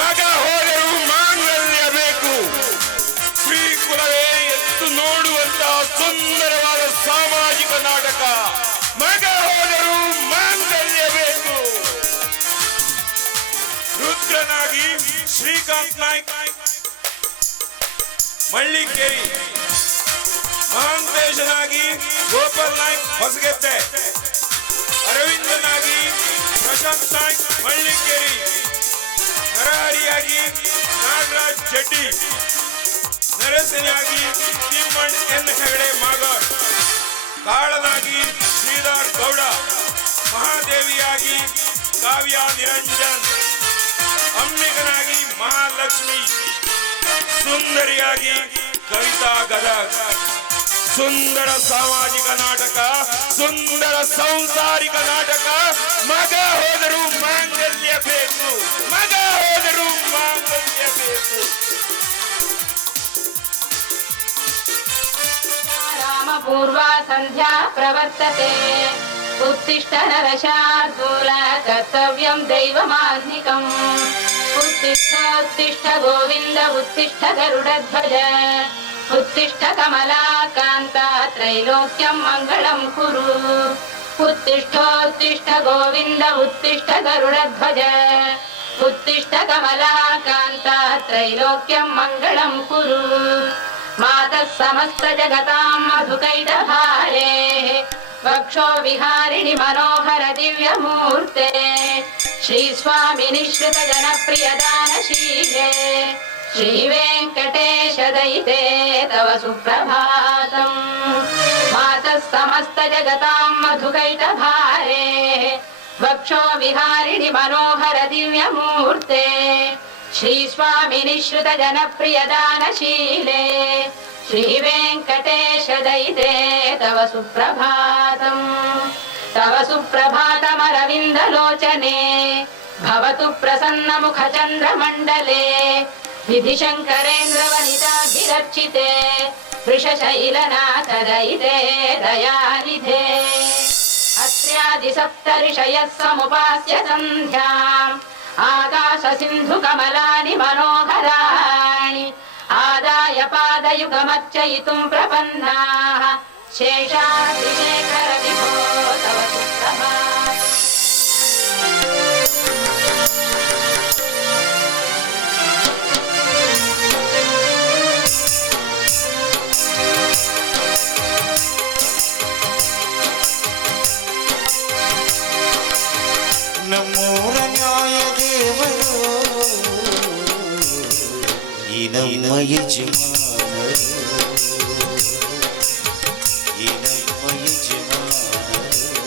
ಮಗ ಹೋದರೂ ಮಾಂಗಲ್ಯ ಬೇಕು. ಶ್ರೀ ಕುಲವೇ ಎತ್ತು ನೋಡುವಂತಹ ಸುಂದರವಾದ ಸಾಮಾಜಿಕ ನಾಟಕ. ಮಗ ಹೋದರೂ ಮಾಂಗಲ್ಯ ಬೇಕು. ರುದ್ರನಾಗಿ ಶ್ರೀಕಾಂತ್ ನಾಯ್ಕ್ ಮಳ್ಳಿಕೇರಿ, ಮಹಾಂತೇಶನಾಗಿ ಗೋಪಾಲ್ ನಾಯ್ಕ್ ಹೊಸಗೆದ್ದೆ, ಅರವಿಂದನಾಗಿ ಪ್ರಶಾಂತ್ ನಾಯ್ಕ್ ಮಳ್ಳಿಕೇರಿ, ನರಹರಿಯಾಗಿ ನಾಗರಾಜ್ ಜಡ್ಡಿ, ನರಸನಿಯಾಗಿ ತಿಮ್ಮಣ್ಣ ಎನ್ ಹೆಗಡೆ ಮಾಗರ್, ಕಾಳನಾಗಿ ಶ್ರೀಧರ್ ಗೌಡ, ಮಹಾದೇವಿಯಾಗಿ ಕಾವ್ಯ ನಿರಂಜನ್, ಅಮ್ಮಿಗನಾಗಿ ಮಹಾಲಕ್ಷ್ಮಿ, ಸುಂದರಿಯಾಗಿ ಕವಿತಾ ಗದಗ್. ಸುಂದರ ಸಾಮಾಜಿಕ ನಾಟಕ, ಸುಂದರ ಸಂಸಾರಿಕ ನಾಟಕ. ಮಗ ಹೋದರೂ ಮಾಂಗಲ್ಯ ಬೇಕು. ಮಗ ಹೋದರೂ ಮಾಂಗಲ್ಯ ಬೇಕು. ರಾಮಪೂರ್ವ ಸಂಧ್ಯಾ ಪ್ರವರ್ತತೆ. ಉತ್ತಿಷ್ಠ ನರಶಾರ್ದೂಲ ಕರ್ತವ್ಯಂ ದೈವಮಾನ್ನಿಕಂ. ಉತ್ತಿಷ್ಠೋತ್ತಿಷ್ಠ ಗೋವಿಂದ ಉತ್ತಿಷ್ಠ ಗರುಡಧ್ವಜ. ಉತ್ತಿಷ್ಠ ಕಮಲಾಕಾಂತ ತ್ರೈಲೋಕ್ಯಂ ಮಂಗಳಂ ಕುರು. ಉತ್ತಿಷ್ಠೋತ್ತಿಷ್ಠ ಗೋವಿಂದ ಉತ್ತಿಷ್ಠ ಗರುಡಧ್ವಜ. ಉತ್ತಿಷ್ಠ ಕಮಲಾಕಾಂತ ತ್ರೈಲೋಕ್ಯಂ ಮಂಗಳಂ ಕುರು. ಮಾತಃ ಸಮಸ್ತ ಜಗತಾಂ ಮಧುಕೈಟಭಾರೇ. ವಕ್ಷೋ ವಿಹಾರಿಣಿ ಮನೋಹರ ದಿವ್ಯ ಮೂರ್ತೆ. ಶ್ರೀ ಸ್ವಾಮಿ ನಿಶ್ರಿತ ಜನಪ್ರಿಯ ದಾನಶೀಲೆ. ಶ್ರೀ ವೆಂಕಟೇಶ ದಯಿತೆ ತವ ಸುಪ್ರಭಾತಂ. ಮಾತಃ ಸಮಸ್ತ ಜಗತಾಂ ಮಧುಕೈಟಭಾರೇ. ವಕ್ಷೋ ವಿಹಾರಿಣಿ ಮನೋಹರ ದಿವ್ಯ ಮೂರ್ತೆ. ಶ್ರೀ ಸ್ವಾಮಿ ನಿಶ್ರಿತ ಜನಪ್ರಿಯ ದಾನಶೀಲೆ. ಶ್ರೀ ವೆಂಕಟೇಶ ದಯಿತೆ ತವ ಸುಪ್ರಭಾತಂ. ತವ ಸುಪ್ರಭಾತಮರವಿಂದ ಲೋಚನೆ. ಭವತು ಪ್ರಸನ್ನ ಮುಖ ಚಂದ್ರ ಮಂಡಲೆ. ವಿಧಿ ಶಂಕರೇಂದ್ರ ವನಿತಾಭಿರಕ್ಷಿತೆ. ವೃಷಶೈಲನಾಥ ದಯಿತೆ ದಯಾನಿಧೆ. ಅತ್ರ್ಯಾದಿ ಸಪ್ತ ಋಷಯಃ ಸಮುಪಾಸ್ಯ ಸಂಧ್ಯಾಂ. ಆಕಾಶ ಸಿಂಧು ಕಮಲಾನಿ ಮನೋಹರಾಣಿ. ಆದಾಯ ಪಾದಯುಗಮರ್ಚಯಿತುಂ ಪ್ರಪನ್ನಾಃ. ಶೇಷಾದ್ರಿಶೇಖರ ವಿಭೋ ತವ ಸುಪ್ರಭಾತಂ. ನಮ್ಮೂರ ನ್ಯಾಯ ದೇವರು ಈ ನಮ್ಮ ಯಜಮಾನರು. ಈ ನಮ್ಮ ಯಜಮಾನರು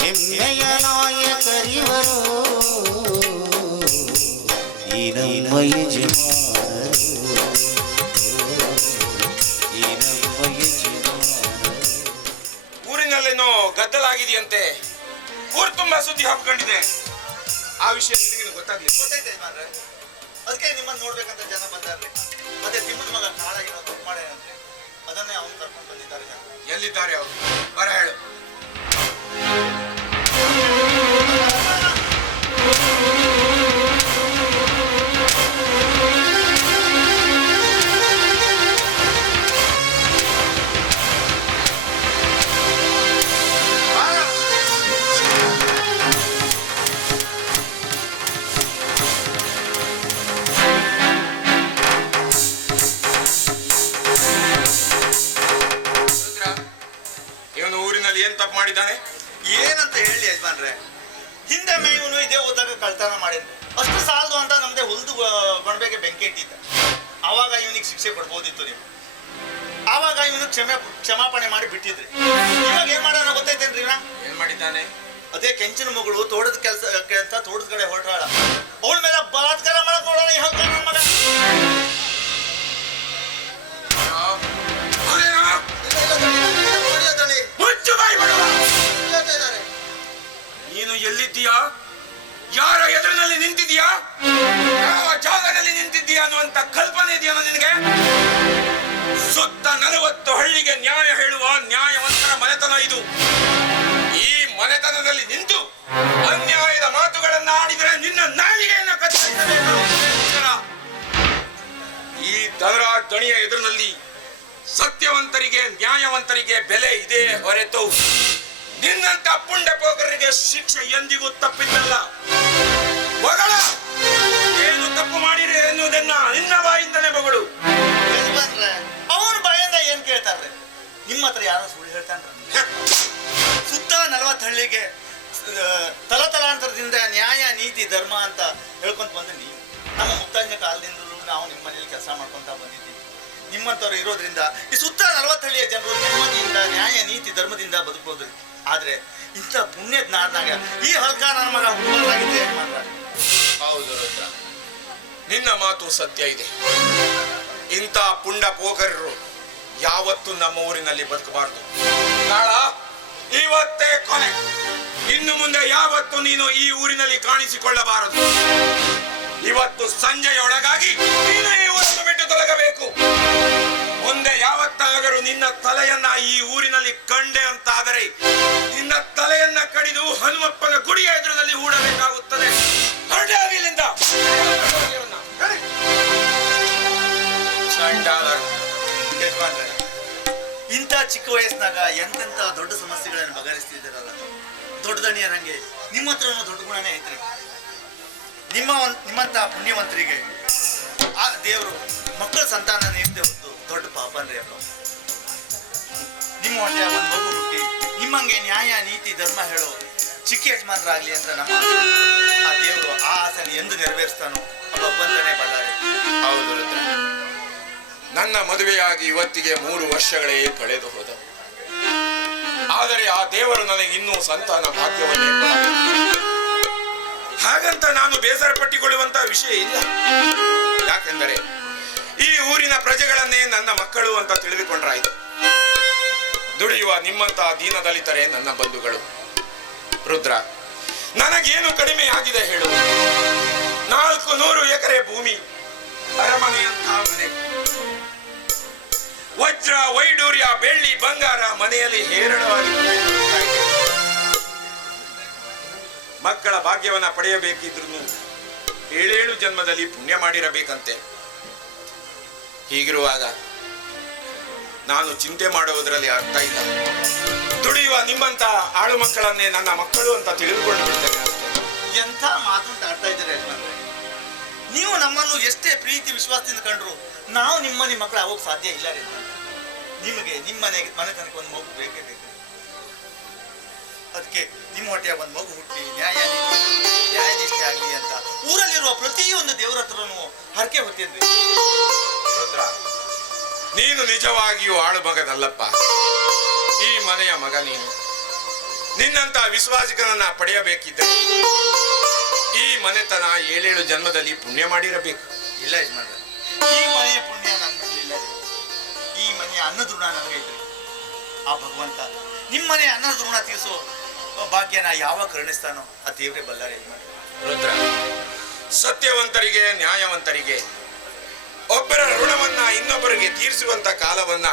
ಹೆಮ್ಮೆಯ ನಾಯಕರಿವರು. ಈ ನಮ್ಮ ಯಜಮಾನರು. ಈ ನಮ್ಮ ಯಜಮಾನರು. ಊರಿನಲ್ಲೇನೋ ಗದ್ದಲಾಗಿದೆಯಂತೆ. ಊರು ತುಂಬಾ ಸುದ್ದಿ ಹಾಕೊಂಡಿದೆ. ಆ ವಿಷಯ ನಿನಗೆ ಗೊತ್ತಾಗ್ಲಿ? ಗೊತ್ತೈತೆ ಯಜಮಾನ್ರೆ. ಅದಕ್ಕೆ ನಿಮ್ಮನ್ನು ನೋಡ್ಬೇಕಂತ ಜನ ಬಂದಾರ್ರಿ. ಅದೇ ತಿಮ್ಮನ ಮಗ ಕಾಳಾಗಿ ನಾವು ತಪ್ಪು ಮಾಡ್ಯಾನಂತೆ. ಅದನ್ನೇ ಅವ್ನು ಕರ್ಕೊಂಡು ಬಂದಿದ್ದಾರೆ ಜನ. ಎಲ್ಲಿದ್ದಾರೆ ಅವರು? ಬರ ಹೇಳು. ಏನ್ ತಪ್ಪು ಮಾಡಿದ್ದಾನೆ? ಏನಂತ ಹೇಳಿ ಯಜಮಾನ್ರೆ. ಹಿಂದೆ ಇವನು ಇದೇ ಹೋದಾಗ ಕಳ್ತನ ಮಾಡಿದ್ದೆ. ಅಷ್ಟು ಸಾಲದು ಅಂತ ನಮ್ದೇ ಹುಲ್ದು ಗೊಂಡ್ಬೇಗೆ ಬೆಂಕಿ ಇಟ್ಟಿದ್ದ. ಆವಾಗ ಇವನಿಗೆ ಶಿಕ್ಷೆ ಕೊಡ್ಬೋದಿತ್ತು ನೀವು. ಆವಾಗ ಇವನು ಕ್ಷಮಾಪಣೆ ಮಾಡಿ ಬಿಟ್ಟಿದ್ರಿ. ಇವಾಗ ಏನ್ ಮಾಡೋಣ ಗೊತ್ತೈತೇನ್ರಿ? ಏನ್ ಮಾಡಿದ್ದಾನೆ? ಅದೇ ಕೆಂಚಿನ ಮಗಳು ತೋಟದ ಕೆಲಸ ಅಂತ ತೋಟದ ಕಡೆ ಹೊರಟಾಳ. ಅವಳ ಮೇಲೆ ಬಲಾತ್ಕಾರ ಮಾಡಕ್ ನೋಡೋಣ ಈ ಹಕ್ಕ ನನ್ನ ಮಗ. ನೀನು ಎಲ್ಲಿದ್ದೀಯಾ? ಯಾರ ಎದುರಿನಲ್ಲಿ ನಿಂತಿದ್ದೀಯಾ? ಯಾವ ಜಾಗದಲ್ಲಿ ನಿಂತಿದ್ದೀಯಾ ಅನ್ನುವಂತ ಕಲ್ಪನೆ ಇದೆಯೋ ನಿನಗೆ? ಸುತ್ತ 40 ಹಳ್ಳಿಗೆ ನ್ಯಾಯ ಹೇಳುವ ನ್ಯಾಯವಂತರ ಮನೆತನ ಇದು. ಈ ಮನೆತನದಲ್ಲಿ ನಿಂತು ಅನ್ಯಾಯದ ಮಾತುಗಳನ್ನಾಡಿ ಇದ್ರೆ ನಿನ್ನ ನಾಲಿಗೆಯನ್ನು ಕತ್ತರಿಸಬೇಕು. ಈ ದರ ದಣಿಯ ಎದುರಿನಲ್ಲಿ ಸತ್ಯವಂತರಿಗೆ ನ್ಯಾಯವಂತರಿಗೆ ಬೆಲೆ ಇದೆ ಹೊರತು ನಿನ್ನಂತ ಪುಂಡ ಪೋಕರಿಗೆ ಶಿಕ್ಷೆ ಎಂದಿಗೂ ತಪ್ಪಿದ್ದಲ್ಲ. ಮಗಳ ಏನು ತಪ್ಪು ಮಾಡಿರಿ ಎನ್ನುವುದನ್ನ ನಿನ್ನ ಬಾಯಿಂದಲೇ ಮಗಳು. ಅವನ ಬಾಯಿಂದ ಏನ್ ಕೇಳ್ತಾರ್ರಿ? ನಿಮ್ಮ ಹತ್ರ ಯಾರೋ ಸುಳ್ಳು ಹೇಳ್ತಾನ್ರ? ಸುತ್ತ 40 ಹಳ್ಳಿಗೆ ತಲತಲಾಂತರದಿಂದ ನ್ಯಾಯ ನೀತಿ ಧರ್ಮ ಅಂತ ಹೇಳ್ಕೊಂತ ಬಂದ್ರೆ ನೀವು ನಮ್ಮ ಮುತ್ತಜ್ಜ ಕಾಲದಿಂದಲೂ ನಾವು ನಿಮ್ಮ ಮನೇಲಿ ಕೆಲಸ ಮಾಡ್ಕೊಂತ ಬಂದಿದ್ದೀವಿ. ನಿಮ್ಮಂಥವ್ರು ಇರೋದ್ರಿಂದ ಈ ಸುತ್ತ 40 ಹಳ್ಳಿಯ ಜನರು ನೆಮ್ಮದಿಯಿಂದ ನ್ಯಾಯ ನೀತಿ ಧರ್ಮದಿಂದ ಬದುಕೋದ್ರಿ. ಆದ್ರೆ ಇಂಥ ಪುಣ್ಯದ ನಾಡ್ನಾಗ ಈ ಹಲ್ಕ ನನ್ನ ಮಗ ಹುಡುಗರಾಗಿದೆ ಮಾತ್ರ. ಹೌದು ರುದ್ರ, ನಿನ್ನ ಮಾತು ಸತ್ಯ ಇದೆ. ಇಂಥ ಪುಂಡ ಪೋಕರರು ಯಾವತ್ತೂ ನಮ್ಮ ಊರಿನಲ್ಲಿ ಬದುಕಬಾರದು. ಕಾಳ, ಇವತ್ತೇ ಕೊನೆ. ಇನ್ನು ಮುಂದೆ ಯಾವತ್ತು ನೀನು ಈ ಊರಿನಲ್ಲಿ ಕಾಣಿಸಿಕೊಳ್ಳಬಾರದು. ಇವತ್ತು ಸಂಜೆಯೊಳಗಾಗಿ ನೀನು ಈ ಊರನ್ನು ಬಿಟ್ಟು ತೊಲಗಬೇಕು. ಮುಂದೆ ಯಾವತ್ತಾದರೂ ನಿನ್ನ ತಲೆಯನ್ನ ಈ ಊರಿನಲ್ಲಿ ಕಂಡೆ ಅಂತಾದರೆ ನಿನ್ನ ತಲೆಯನ್ನ ಕಡಿದು ಹನುಮಪ್ಪನ ಗುಡಿಯ ಎದುರಿನಲ್ಲಿ ಹೂಡಬೇಕಾಗುತ್ತದೆ. ಹೊರಟೆ ಇಲ್ಲಿಂದ. ಇಂಥ ಚಿಕ್ಕ ವಯಸ್ಸಿನಾಗ ಎಂತೆಂಥ ದೊಡ್ಡ ಸಮಸ್ಯೆಗಳನ್ನು ಬಗೆಹರಿಸ್ತಿದ್ದೀರಲ್ಲ, ದೊಡ್ಡ ದಣಿಯರಂಗೆ ನಿಮ್ಮ ಹತ್ರನೂ ದೊಡ್ಡ ಗುಣನೇ ಐತ್ರಿ. ನಿಮ್ಮಂತ ಪುಣ್ಯವಂತರಿಗೆ ಆ ದೇವರು ಮಕ್ಕಳ ಸಂತಾನ ನೀಡ್ತೆ ಹೊತ್ತು ದೊಡ್ಡ ಪಾಪ ಅಂದ್ರೆ ಅಪ್ಪ. ನಿಮ್ಮ ಹೊಟ್ಟೆ ಒಂದು ಮಗು ಹುಟ್ಟಿ ನಿಮ್ಮಂಗೆ ನ್ಯಾಯ ನೀತಿ ಧರ್ಮ ಹೇಳೋ ಚಿಕ್ಕ ಯಜಮಾನರಾಗ್ಲಿ ಅಂತ ನಮ್ಮ ಆ ದೇವರು ಆ ಆಸೆನ ಎಂದು ನೆರವೇರಿಸ್ತಾನೋ ಒಬ್ಬಂತನೇ ಬಲ್ಲಾರೆ. ಹೌದು ರುದ್ರ, ನನ್ನ ಮದುವೆಯಾಗಿ ಇವತ್ತಿಗೆ 3 ವರ್ಷಗಳೇ ಕಳೆದು ಹೋದವು. ಆದರೆ ಆ ದೇವರು ನನಗೆ ಇನ್ನೂ ಸಂತಾನ ಭಾಗ್ಯವನ್ನೇ ಕೊಡಬೇಕು. ಹಾಗಂತ ನಾನು ಬೇಸರ ಪಟ್ಟಿಕೊಳ್ಳುವಂತ ವಿಷಯ ಇಲ್ಲ. ಯಾಕೆಂದರೆ ಈ ಊರಿನ ಪ್ರಜೆಗಳನ್ನೇ ನನ್ನ ಮಕ್ಕಳು ಅಂತ ತಿಳಿದುಕೊಂಡ್ರಾಯ್ತು. ದುಡಿಯುವ ನಿಮ್ಮಂತ ದೀನದಲಿತರೇ ನನ್ನ ಬಂಧುಗಳು. ರುದ್ರ, ನನಗೇನು ಕಡಿಮೆ ಆಗಿದೆ ಹೇಳು? 400 ಎಕರೆ ಭೂಮಿ, ಅರಮನೆಯಂತ ಮನೆ, ವಜ್ರ ವೈಡೂರ್ಯ ಬೆಳ್ಳಿ ಬಂಗಾರ ಮನೆಯಲ್ಲಿ ಹೇರಳವಾಗಿ ಮಕ್ಕಳ ಭಾಗ್ಯವನ್ನ ಪಡೆಯಬೇಕಿದ್ರು 7 ಜನ್ಮದಲ್ಲಿ ಪುಣ್ಯ ಮಾಡಿರಬೇಕಂತೆ. ಹೀಗಿರುವಾಗ ನಾನು ಚಿಂತೆ ಮಾಡುವುದರಲ್ಲಿ ಅರ್ಥ ಇಲ್ಲ. ದುಡಿಯುವ ನಿಮ್ಮಂತ ಆಳು ಮಕ್ಕಳನ್ನೇ ನನ್ನ ಮಕ್ಕಳು ಅಂತ ತಿಳಿದುಕೊಂಡು ಬಿಡ್ತೇನೆ ಅಷ್ಟೇ. ಎಂಥ ಮಾತಂತ ಆಡ್ತಾ ಇದ್ದಾರೆ ಯಜಮಾನ್ರೆ. ನೀವು ನಮ್ಮನ್ನು ಎಷ್ಟೇ ಪ್ರೀತಿ ವಿಶ್ವಾಸದಿಂದ ಕಂಡ್ರು ನಾವು ನಿಮ್ಮ ಮಕ್ಕಳು ಆಗೋಕ್ ಸಾಧ್ಯ ಇಲ್ಲ ರೀ. ನಿಮಗೆ ನಿಮ್ಮ ಮನೆತನಕ್ಕೆ ಒಂದು ಮಗು ಬೇಕೇ ಬೇಕು. ಅದಕ್ಕೆ ನಿಮ್ಮ ಹೊಟ್ಟೆಯ ಒಂದು ಮಗು ಹುಟ್ಟಿ ನ್ಯಾಯಾಧೀಶೆ ಆಗಲಿ ಅಂತ ಊರಲ್ಲಿರುವ ಪ್ರತಿಯೊಂದು ದೇವರ ಹತ್ರನೂ ಹರಕೆ ಹೊತ್ತೇನ್ರಿ. ರುದ್ರ, ನೀನು ನಿಜವಾಗಿಯೂ ಆಳು ಮಗನಲ್ಲಪ್ಪ. ಈ ಮನೆಯ ಮಗ ನೀನು. ನಿನ್ನಂತ ವಿಶ್ವಾಸಿಕನನ್ನ ಪಡೆಯಬೇಕಿದ್ದರೆ ಈ ಮನೆತನ 7 ಜನ್ಮದಲ್ಲಿ ಪುಣ್ಯ ಮಾಡಿರಬೇಕು. ಇಲ್ಲ ಯಜಮಾನ್ರೆ, ಈ ಮನೆಯ ಪುಣ್ಯ ನನ್ನಿಲ್ಲ. ಈ ಮನೆಯ ಅನ್ನದ ಋಣ ನನಗೈತ್ರಿ. ಆ ಭಗವಂತ ನಿಮ್ಮ ಮನೆಯ ಅನ್ನದ ಋಣ ತೀರಿಸೋ ಭಾಗ್ಯನ ಯಾವಾಗ ಕರುಣಿಸ್ತಾನೋ ಆ ದೇವರೇ ಬಲ್ಲಾರೆ ಯಜಮಾನ್ರೆ. ರುದ್ರ, ಸತ್ಯವಂತರಿಗೆ ನ್ಯಾಯವಂತರಿಗೆ ಒಬ್ಬರ ಋಣವನ್ನ ಇನ್ನೊಬ್ಬರಿಗೆ ತೀರಿಸುವಂತ ಕಾಲವನ್ನ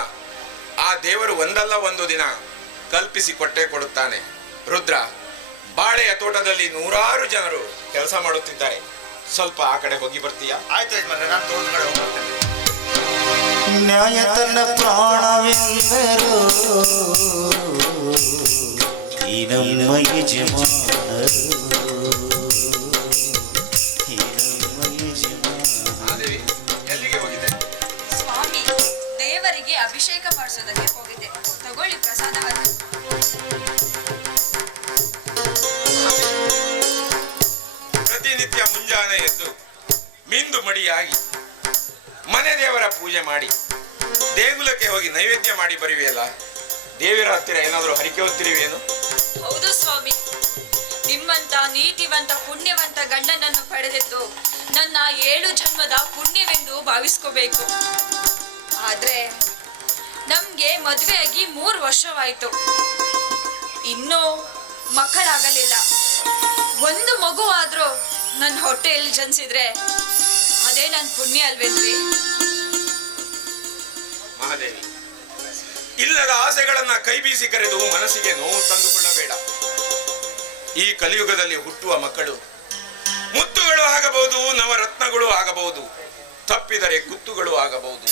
ಆ ದೇವರು ಒಂದಲ್ಲ ಒಂದು ದಿನ ಕಲ್ಪಿಸಿ ಕೊಟ್ಟೇ ಕೊಡುತ್ತಾನೆ. ರುದ್ರ, ಬಾಳೆಯ ತೋಟದಲ್ಲಿ 100 ಜನರು ಕೆಲಸ ಮಾಡುತ್ತಿದ್ದಾರೆ. ಸ್ವಲ್ಪ ಆ ಕಡೆ ಹೋಗಿ ಬರ್ತೀಯಾ? ಆಯ್ತು ಯಜಮಾನ್ರೆ, ನಾನು ತೋಟದ ಕಡೆ ಹೋಗ್ತೇನೆ. ನ್ಯಾಯ ತನ್ನ ಪ್ರಾಣವೆಂದರು ಈ ನಮ್ಮ ಯಜಮಾನರು. ಎಲ್ಲಿಗೆ ಹೋಗಿದೆ? ಸ್ವಾಮಿ, ದೇವರಿಗೆ ಅಭಿಷೇಕ ಮಾಡಿಸೋದಕ್ಕೆ ಹೋಗಿದ್ದೆ. ತಗೊಳ್ಳಿ ಪ್ರಸಾದವನ್ನು. ಪ್ರತಿನಿತ್ಯ ಮುಂಜಾನೆ ಎದ್ದು ಮಿಂದು ಮಡಿಯಾಗಿ ಮನೆ ದೇವರ ಪೂಜೆ ಮಾಡಿ ದೇಗುಲಕ್ಕೆ ಹೋಗಿ ನೈವೇದ್ಯ ಮಾಡಿ ಬರುವೆಯಲ್ಲ, ದೇವರ ಹತ್ತಿರ ಏನಾದರೂ ಹರಿಕೆ ಹೊತ್ತಿರುವೇನು? ಹೌದು ಸ್ವಾಮಿ, ನಿಮ್ಮಂತ ನೀತಿವಂತ ಪುಣ್ಯವಂತ ಗಂಡನನ್ನು ಪಡೆದಿದ್ದು ನನ್ನ 7 ಜನ್ಮದ ಪುಣ್ಯವೆಂದು ಭಾವಿಸ್ಕೋಬೇಕು. ಆದ್ರೆ ನಮ್ಗೆ ಮದುವೆಯಾಗಿ 3 ವರ್ಷವಾಯ್ತು. ಇನ್ನೂ ಮಕ್ಕಳಾಗಲಿಲ್ಲ. ಒಂದು ಮಗು ಆದ್ರೂ ನನ್ನ ಹೊಟ್ಟೆಯಲ್ಲಿ ಜನಿಸಿದ್ರೆ ಅದೇ ನನ್ನ ಪುಣ್ಯ ಅಲ್ವೇನ್ರಿ? ಮಹಾದೇವಿ, ಇಲ್ಲದ ಆಸೆಗಳನ್ನ ಕೈ ಬೀಸಿ ಕರೆದು ಮನಸ್ಸಿಗೆ ನೋವು ತಂದುಕೊಳ್ಳಬೇಡ. ಈ ಕಲಿಯುಗದಲ್ಲಿ ಹುಟ್ಟುವ ಮಕ್ಕಳು ಆಗಬಹುದು, ನವರತ್ನಗಳು ಆಗಬಹುದು, ತಪ್ಪಿದರೆ ಕುತ್ತುಗಳು ಆಗಬಹುದು,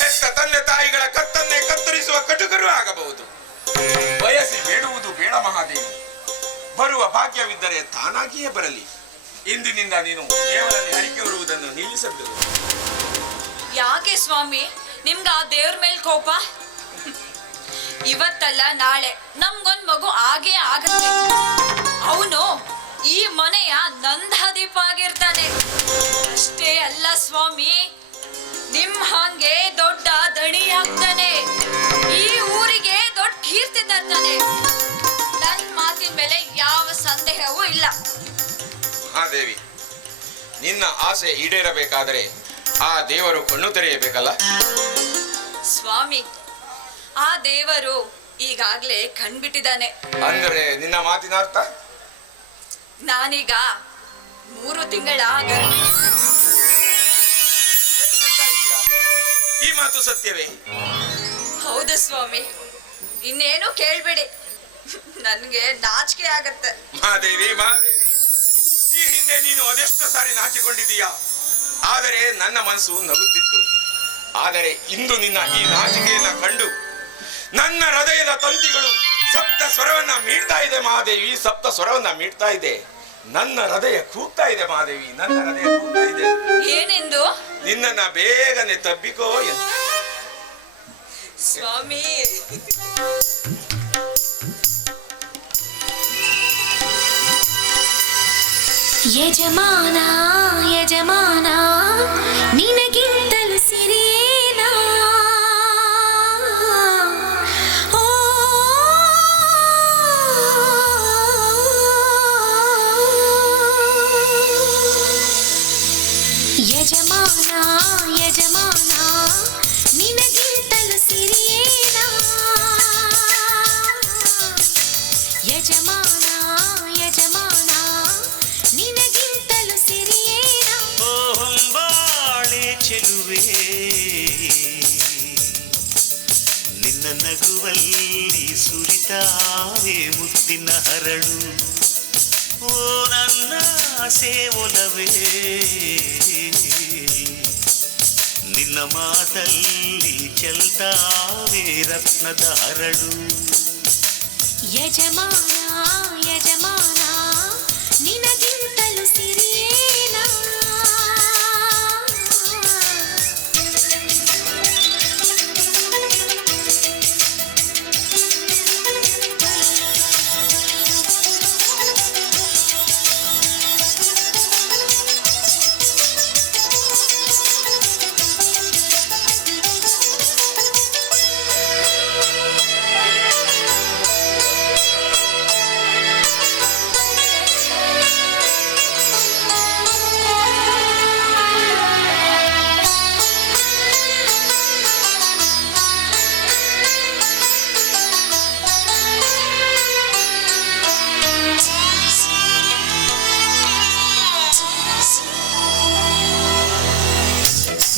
ಹೆತ್ತ ತಂದೆ ತಾಯಿಗಳ ಕತ್ತನ್ನೇ ಕತ್ತರಿಸುವ ಕಟುಕರು ಆಗಬಹುದು. ಬಯಸಿ ಬೇಡುವುದು ಬೇಡ ಮಹಾದೇವಿ, ಬರುವ ಭಾಗ್ಯವಿದ್ದರೆ ತಾನಾಗಿಯೇ ಬರಲಿ. ಇಂದಿನಿಂದ ನೀನು ದೇವರಲ್ಲಿ ಹರಿಕೆ ಹೊರುವುದನ್ನು ನಿಲ್ಲಿಸಬೇಕು. ಯಾಕೆ ಸ್ವಾಮಿ ನಿಮ್ಗೆ ಆ ದೇವ್ರ ಮೇಲೆ ಕೋಪ? ಇವತ್ತಲ್ಲ ನಾಳೆ ನಮ್ಗೊಂದ್ ಮಗು ಆಗೇ ಆಗತ್ತೆ. ಅವನು ಈ ಮನೆಯ ನಂದಾದೀಪ ಆಗಿರ್ತಾನೆ. ಅಷ್ಟೇ ಅಲ್ಲ ಸ್ವಾಮಿ, ನಿಮ್ ಹಂಗೆ ದೊಡ್ಡ ದಣಿ ಆಗ್ತಾನೆ. ಈ ಊರಿಗೆ ದೊಡ್ಡ ಕೀರ್ತಿ ತರ್ತಾನೆ. ನನ್ ಮಾತಿನ ಮೇಲೆ ಯಾವ ಸಂದೇಹವೂ ಇಲ್ಲ. ಮಹಾದೇವಿ, ನಿನ್ನ ಆಸೆ ಈಡೇರಬೇಕಾದರೆ ಆ ದೇವರು ಕಣ್ಣು ತೆರೆಯಬೇಕಲ್ಲ? ಸ್ವಾಮಿ, ಆ ದೇವರು ಈಗಾಗ್ಲೇ ಕಣ್ಬಿಟ್ಟಿದ್ದಾನೆ. ಅಂದರೆ ನಿನ್ನ ಮಾತಿನ ಅರ್ಥ? ನಾನೀಗ 3 ತಿಂಗಳ ಈ ಮಾತು ಸತ್ಯವೇ? ಹೌದು ಸ್ವಾಮಿ, ಇನ್ನೇನು ಕೇಳ್ಬೇಡಿ, ನನ್ಗೆ ನಾಚಿಕೆ ಆಗತ್ತೆ. ಮಹಾದೇವಿ, ಈ ಹಿಂದೆ ನೀನು ಅದೆಷ್ಟು ಸಾರಿ ನಾಚಿಕೊಂಡಿದ್ದೀಯಾ, ಆದರೆ ನನ್ನ ಮನಸ್ಸು ನಗುತ್ತಿತ್ತು. ಆದರೆ ಇಂದು ನಿನ್ನ ಈ ನಾಚಿಕೆಯನ್ನ ಕಂಡು ನನ್ನ ಹೃದಯದ ತಂತಿಗಳು ಸಪ್ತ ಸ್ವರವನ್ನ ಮೀಡ್ತಾ ಇದೆ ಮಹಾದೇವಿ, ಸಪ್ತ ಸ್ವರವನ್ನ ಮೀಡ್ತಾ ಇದೆ. ನನ್ನ ಹೃದಯ ಕೂಗ್ತಾ ಇದೆ ಮಹಾದೇವಿ, ನನ್ನ ಹೃದಯ ಕೂಗ್ತಾ ಇದೆ. ಏನೆಂದು? ನಿನ್ನನ್ನ ಬೇಗನೆ ತಬ್ಬಿಕೋ ಎಂದು. ಸ್ವಾಮಿ, ಯಜಮಾನ ಯಜಮಾನ ನಿನಗಿಂತಲೂ ಸಿರಿಯೇನಾ? ಓ ಯಜಮಾನ ಯಜಮಾನ ನಿನಗಿಂತಲೂ ಸಿರಿಯೇನಾ? ಯಜಮಾನ ಯಜಮಾನ ನಿನಗಿಂತಲೂ ಸಿರಿಯೇನಾ? ಓ ಹೊಂಬಾಳೆ ಚೆಲುವೆ, ನಿನ್ನ ನಗುವಲ್ಲಿ ಸುರಿತಾವೆ ಮುತ್ತಿನ ಹರಳು. ಓ ನನ್ನ ಆಸೆ ಒಲವೇ, ನಿನ್ನ ಮಾತಲ್ಲಿ ಚೆಲ್ತಾವೆ ರತ್ನದ ಹರಳು. ಯಜಮಾನ ಯಜಮಾನ ನಿನಗಿಂತಲೂ ಸಿರಿಯೇನಾ?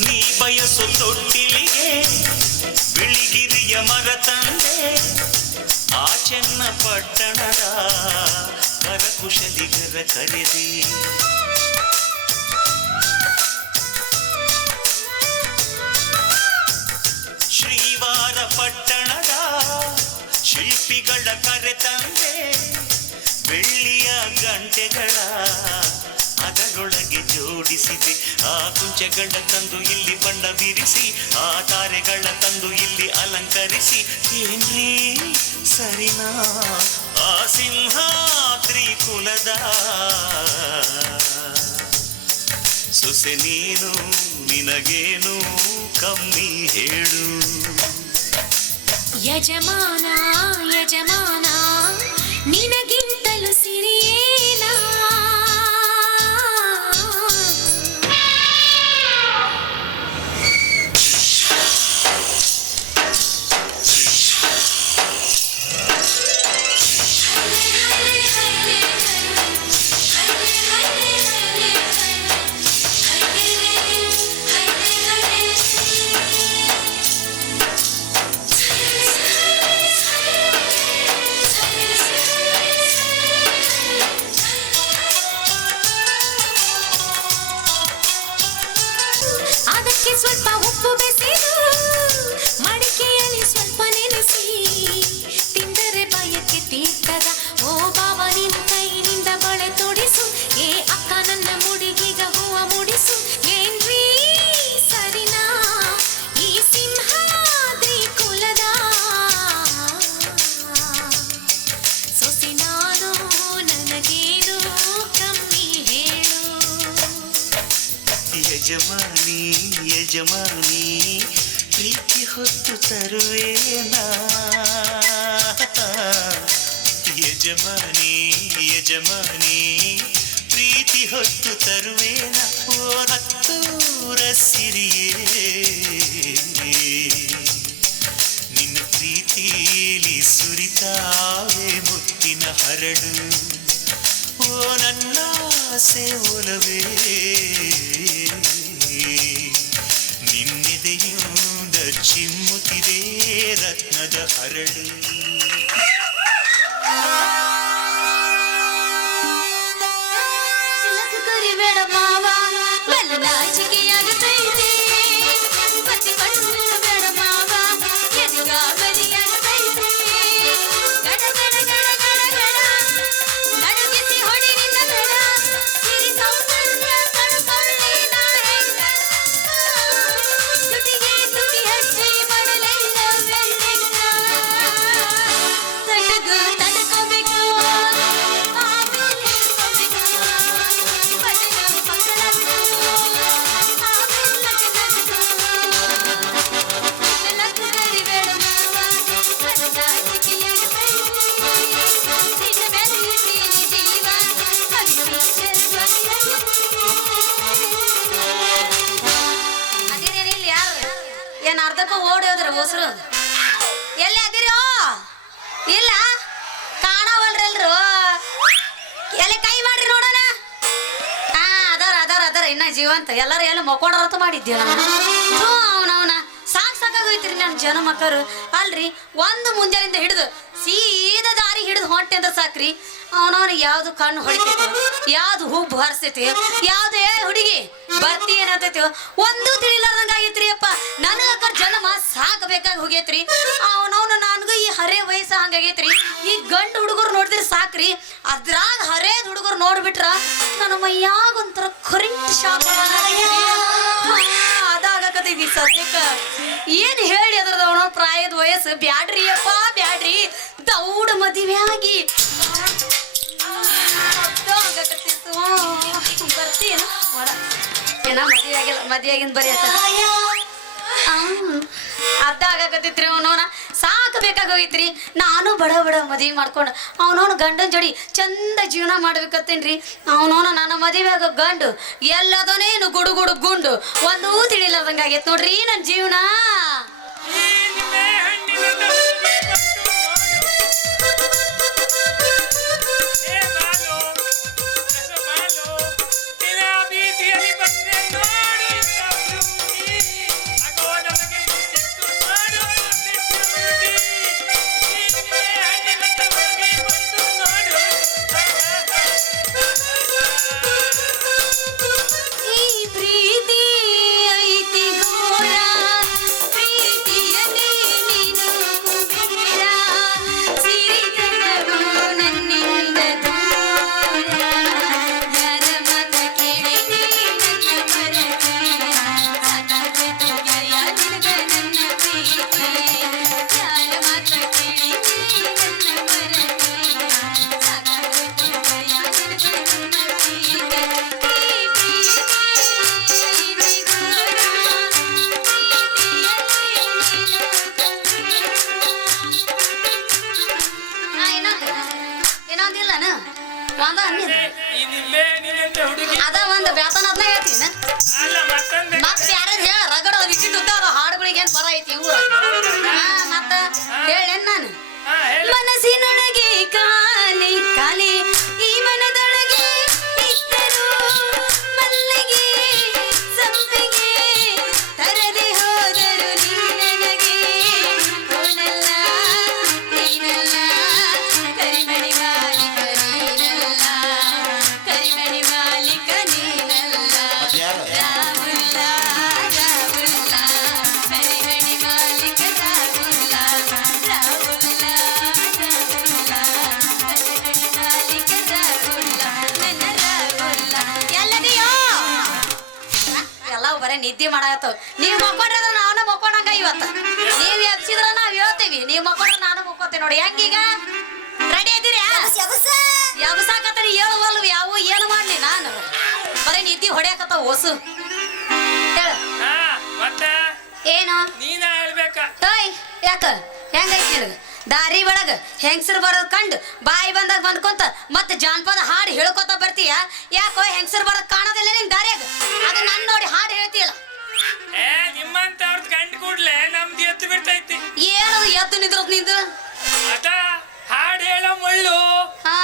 ನೀ ಬಯಸು ತೊಟ್ಟಿಲಿಗೆ ಬಿಳಿಗಿರಿಯ ಮರ ತಂದೆ, ಆ ಚೆನ್ನ ಪಟ್ಟಣದ ಕರಕುಶಲಿಗರ ಕರೆದಿ. ಶ್ರೀವಾರ ಪಟ್ಟಣದ ಶಿಲ್ಪಿಗಳ ಕರೆ ತಂದೆ, ಬೆಳ್ಳಿಯ ಗಂಟೆಗಳ ಅದರೊಳಗೆ ಜೋಡಿಸಿದೆ. ಆ ಕುಂಚಗಳ ತಂದು ಇಲ್ಲಿ ಬಣ್ಣ ಬಿರಿಸಿ, ಆ ತಾರೆಗಳ ತಂದು ಇಲ್ಲಿ ಅಲಂಕರಿಸಿ. ಏನ್ರೀ ಸರಿನಾ? ಆ ಸಿಂಹಾದ್ರಿ ಕುಲದ ಸೊಸೆ ನೀನು, ನಿನಗೇನು ಕಮ್ಮಿ ಹೇಳು? ಯಜಮಾನ ಯಜಮಾನ ನಿನಗಿಂತಲೂ ಸಿರಿಯೇನಾ? ಯಜಮಾನಿ ಯಜಮಾನಿ ಪ್ರೀತಿ ಹೊತ್ತು ತರುವೇನಾ ಯಜಮಾನಿ ಯಜಮಾನಿ ಪ್ರೀತಿ ಹೊತ್ತು ತರುವೇನಾ ಓ ಹತ್ತೂರ ಸಿರಿಯೇ ನಿನ್ನ ಪ್ರೀತಿಲಿ ಸುರಿತಾವೆ ಮುತ್ತಿನ ಹರಳು ಓ ನನ್ನ ಆಸೆ ಒಲವೇ ನಿನ್ನೆದೆಯಿಂದ ಚಿಮ್ಮುತ್ತಿದೆ ರತ್ನದ ಹರಳು ತಿಲಕ ಕರಿಬೇಡ ಮಾವ ಬಲ್ಲ ನಾಚಿಕೆಯಾಗುತ್ತೈತೆ ಪತಿ ಕಣ್ಣಬೇಡ ಮಾವ ಎದುಗ ಬರಿಯಾಗುತ್ತೈತೆ ಗಡ ಗಡ ಗಡ ಗಡ ಗಡ ನಡುಗಿಸಿ ಹೊಡಿ ನಿನ್ನ ಗಡ ಸಿರಿ ಸೌಂದರ್ಯ ಕಣ್ಕೊಳ್ಳಿ ನಾ ಹೆಂಗ ತುಟಿಗೆ ತುಟಿ ಹಚ್ಚಿ ಮಾಡಲೆಲ್ಲ ಬೆಳ್ಳಿಂಗ ತಟಕು ತಟಕೋಬೇಕು ಆಮೇಲೆ ಹಿಡ್ಕೋಬೇಕು ಬದಲು ಪಕ್ಕಡಬೇಕು ಆಮೇಲೆ ಲಟಕಬೇಕು ಲಕ್ಕ ಕರಿಬೇಡ ಮಾವ ಬಲ್ಲ ನಾಚಿಕೆಯಾಗುತ್ತೈತೆ ನಿನ್ನ ಮೇಲೆ ಇಟ್ಟೀನಿ ಜೀವ ಅದೇನೇನಿಲ್ಲ ಯಾರು ಏನ್ ಅರ್ಧಕ್ಕ ಓಡಿ ಹೋದ್ರ ಹೊಸರು ಎಲ್ಲಿ ಅದಿರೋ ಇಲ್ಲ ಕಾಣವಲ್ರಲ್ರು ಎಲ್ಲಿ ಕೈ ಮಾಡ್ರಿ ನೋಡೋಣ ಹಾ ಅದಾರ ಅದಾರ ಅದಾರ ಇನ್ನ ಜೀವಂತ ಎಲ್ಲಾರು ಎಲ್ಲ ಮಕ್ಕೊಂಡ್ರತ ಮಾಡಿದ್ದೀವ ಅವನವನ ಸಾಕಾಗೋಯ್ತ್ರಿ ನನ್ನ ಜನ ಮಕ್ಕಳು ಅಲ್ರಿ ಒಂದು ಮುಂಜಾನಿಂದ ಹಿಡಿದು ಸೀದಾ ದಾರಿ ಹಿಡಿದು ಹೊಂಟೆ ಅಂದ್ರೆ ಸಾಕ್ರಿ ಅವನವನಿಗೆ ಯಾವ್ದು ಕಣ್ಣು ಹೊಡಿತೈತಿ ಯಾವ್ದು ಹೂಬ್ ಹಾರಿಸ್ತೈತಿ ಯಾವ್ದು ಏ ಹುಡುಗಿ ಬರ್ತಿ ಏನಂತೈತಿ ಒಂದು ತಿಳಿಲಾರ್ದಂಗ ಆಗೈತ್ರಿ ಅಪ್ಪ ನನಗ ಜನ್ಮ ಸಾಕಬೇಕಾಗಿ ಹೋಗೈತ್ರಿ ಅವನವನು ನನಗೂ ಈ ಹರೇ ವಯಸ್ಸ ಹಂಗಾಗೈತ್ರಿ ಈ ಗಂಡು ಹುಡುಗರು ನೋಡಿದ್ರೆ ಸಾಕ್ರಿ ಅದ್ರಾಗ ಹರೇದ್ ಹುಡುಗರು ನೋಡ್ಬಿಟ್ರ ನನ್ನ ಮೈಯಾಗ ಒಂಥರ ಕರೆಂಟ್ ಶಾಕ್ ಅದಾಗಕತೈತಿ ಸದ್ಯಕ್ಕ ಏನ್ ಹೇಳಿ ಅದ್ರದ ಅವನ ಪ್ರಾಯದ ವಯಸ್ಸು ಬ್ಯಾಡ್ರಿ ಅಪ್ಪ ಬ್ಯಾಡ್ರಿ ದೌಡ ಮದುವೆ ಆಗಿ ಬರ್ತೀನ ಏನ ಮದುವೆ ಆಗಿಲ್ಲ ಮದುವೆ ಆಗಿಂದ ಬರೀ ಅರ್ಧ ಆಗಾಕತ್ತೈತ್ರಿ ಅವನವನ ಸಾಕಬೇಕಾಗೋಗೈತ್ರಿ ನಾನು ಬಡ ಬಡ ಮದುವೆ ಮಾಡ್ಕೊಂಡು ಅವನವನು ಗಂಡನ ಜೋಡಿ ಚಂದ ಜೀವನ ಮಾಡ್ಬೇಕತ್ತೇನ್ರಿ ಅವನವನ ನನ್ನ ಮದುವೆ ಆಗೋ ಗಂಡು ಎಲ್ಲದನೇನು ಗುಡು ಗುಡು ಗುಂಡು ಒಂದೂ ತಿಳಿಲಾರ್ದಂಗ ಆಗೈತ್ ನೋಡ್ರಿ ನನ್ನ ಜೀವನ ಅದ ಒಂದು ಬ್ಯಾತನ ಅದನ್ನ ಹೇಳ್ತೀನಿ ಮತ್ ಯಾರ್ಯಾರು ಹೇಳ ರಗಡ ಇಟ್ಟಿದ್ದ ಹಾಡುಗಳಿಗೆ ಏನ್ ಬರ ಐತಿ ಊರ ಮತ್ತ ಹೇಳೇನ್ ನಾನು ಮನಸ್ಸಿನೊಳಗೆ ಕಾಲಿ ಕಾಲಿ ಈ ಮನದೊಳಗೆ ಇಟ್ಟರು ಮಲ್ಲಿಗೆ ಸಂಪಿಗೆ ತರದೆ ಹೋದರು ನೀನಗೆ ಕೋನಲ್ಲ ನೀನಲ್ಲ ಕರಿಮಣಿ ಮಾಲಿಕ ನೀನಲ್ಲ ಕರಿಮಣಿ ಮಾಲಿಕ ನೀನಲ್ಲ ರಾಹುಲ್ಲ ರಾಹುಲ್ಲ ಕರಿಮಣಿ ಮಾಲಿಕ ರಾಹುಲ್ಲ ರಾಹುಲ್ಲ ರಾಹುಲ್ಲ ಕರಿಮಣಿ ಮಾಲಿಕ ರಾಹುಲ್ಲ ನನ್ನ ರಾಹುಲ್ಲ ಎಲ್ಲದಿಯೋ ಎಲ್ಲವೂ ಬರೀ ನಿದ್ದೆ ಮಾಡಾಕತ್ತವ ನೀವು ಮಕ್ಕೊಂಡ್ರೆ ನಾನು ಮಕ್ಕೊಂಡಂಗ ಇವತ್ತು ನೀವು ಎಬ್ಸಿದ್ರ ನಾವ್ ಹೇಳ್ತೀವಿ ನೀವು ಮಕ್ಕೊಂಡ್ರೆ ನಾನು ಮಕ್ಕೋತೇವೆ ನೋಡಿ ಹೆಂಗೀಗ ರೆಡಿ ಇದ್ದೀರಿ ಎಬ್ಸಾಕತ್ತೀರಿ ಹೇಳುವಲ್ವ ಯಾವ ಏನು ಮಾಡ್ಲಿ ನಾನು ಬರೀ ನಿದ್ದೆ ಹೊಡ್ಯಾಕತ್ತವ ಹೊಸು ಏನು ನೀನ ಹೇಳ್ಬೇಕ. ಓಯ್ ಯಾಕ ಹೆಂಗೈತಿ ನಿನಗ ದಾರಿ ಒಳಗ ಹೆಂಗಸರು ಬರೋದ್ ಕಂಡು ಬಾಯಿ ಬಂದಾಗ ಬಂದ್ಕೊಂತ ಮತ್ತೆ ಜಾನಪದ ಹಾಡು ಹೇಳ್ಕೊತ ಬರ್ತೀಯ. ಯಾಕೋ ಹೆಂಗಸರು ಬರೋದ್ ಕಾಣೋದಿಲ್ಲ ನಿನ್ ದಾರಿಯಾಗ, ಅದು ನನ್ ನೋಡಿ ಹಾಡು ಹೇಳ್ತೀಯಲ್ಲ. ನಿಮ್ಮಂತವ್ರದ್ ಗಂಡ್ ಕೂಡ್ಲೆ ನಮ್ದು ಎತ್ತು ಬಿಡ್ತೈತಿ. ಏನದು ಎದ್ದು ನಿಂದ್ರದ್ ನಿಂದು ಅದ ಹಾಡು ಹೇಳೋ ಮುಳ್ಳು. ಹಾ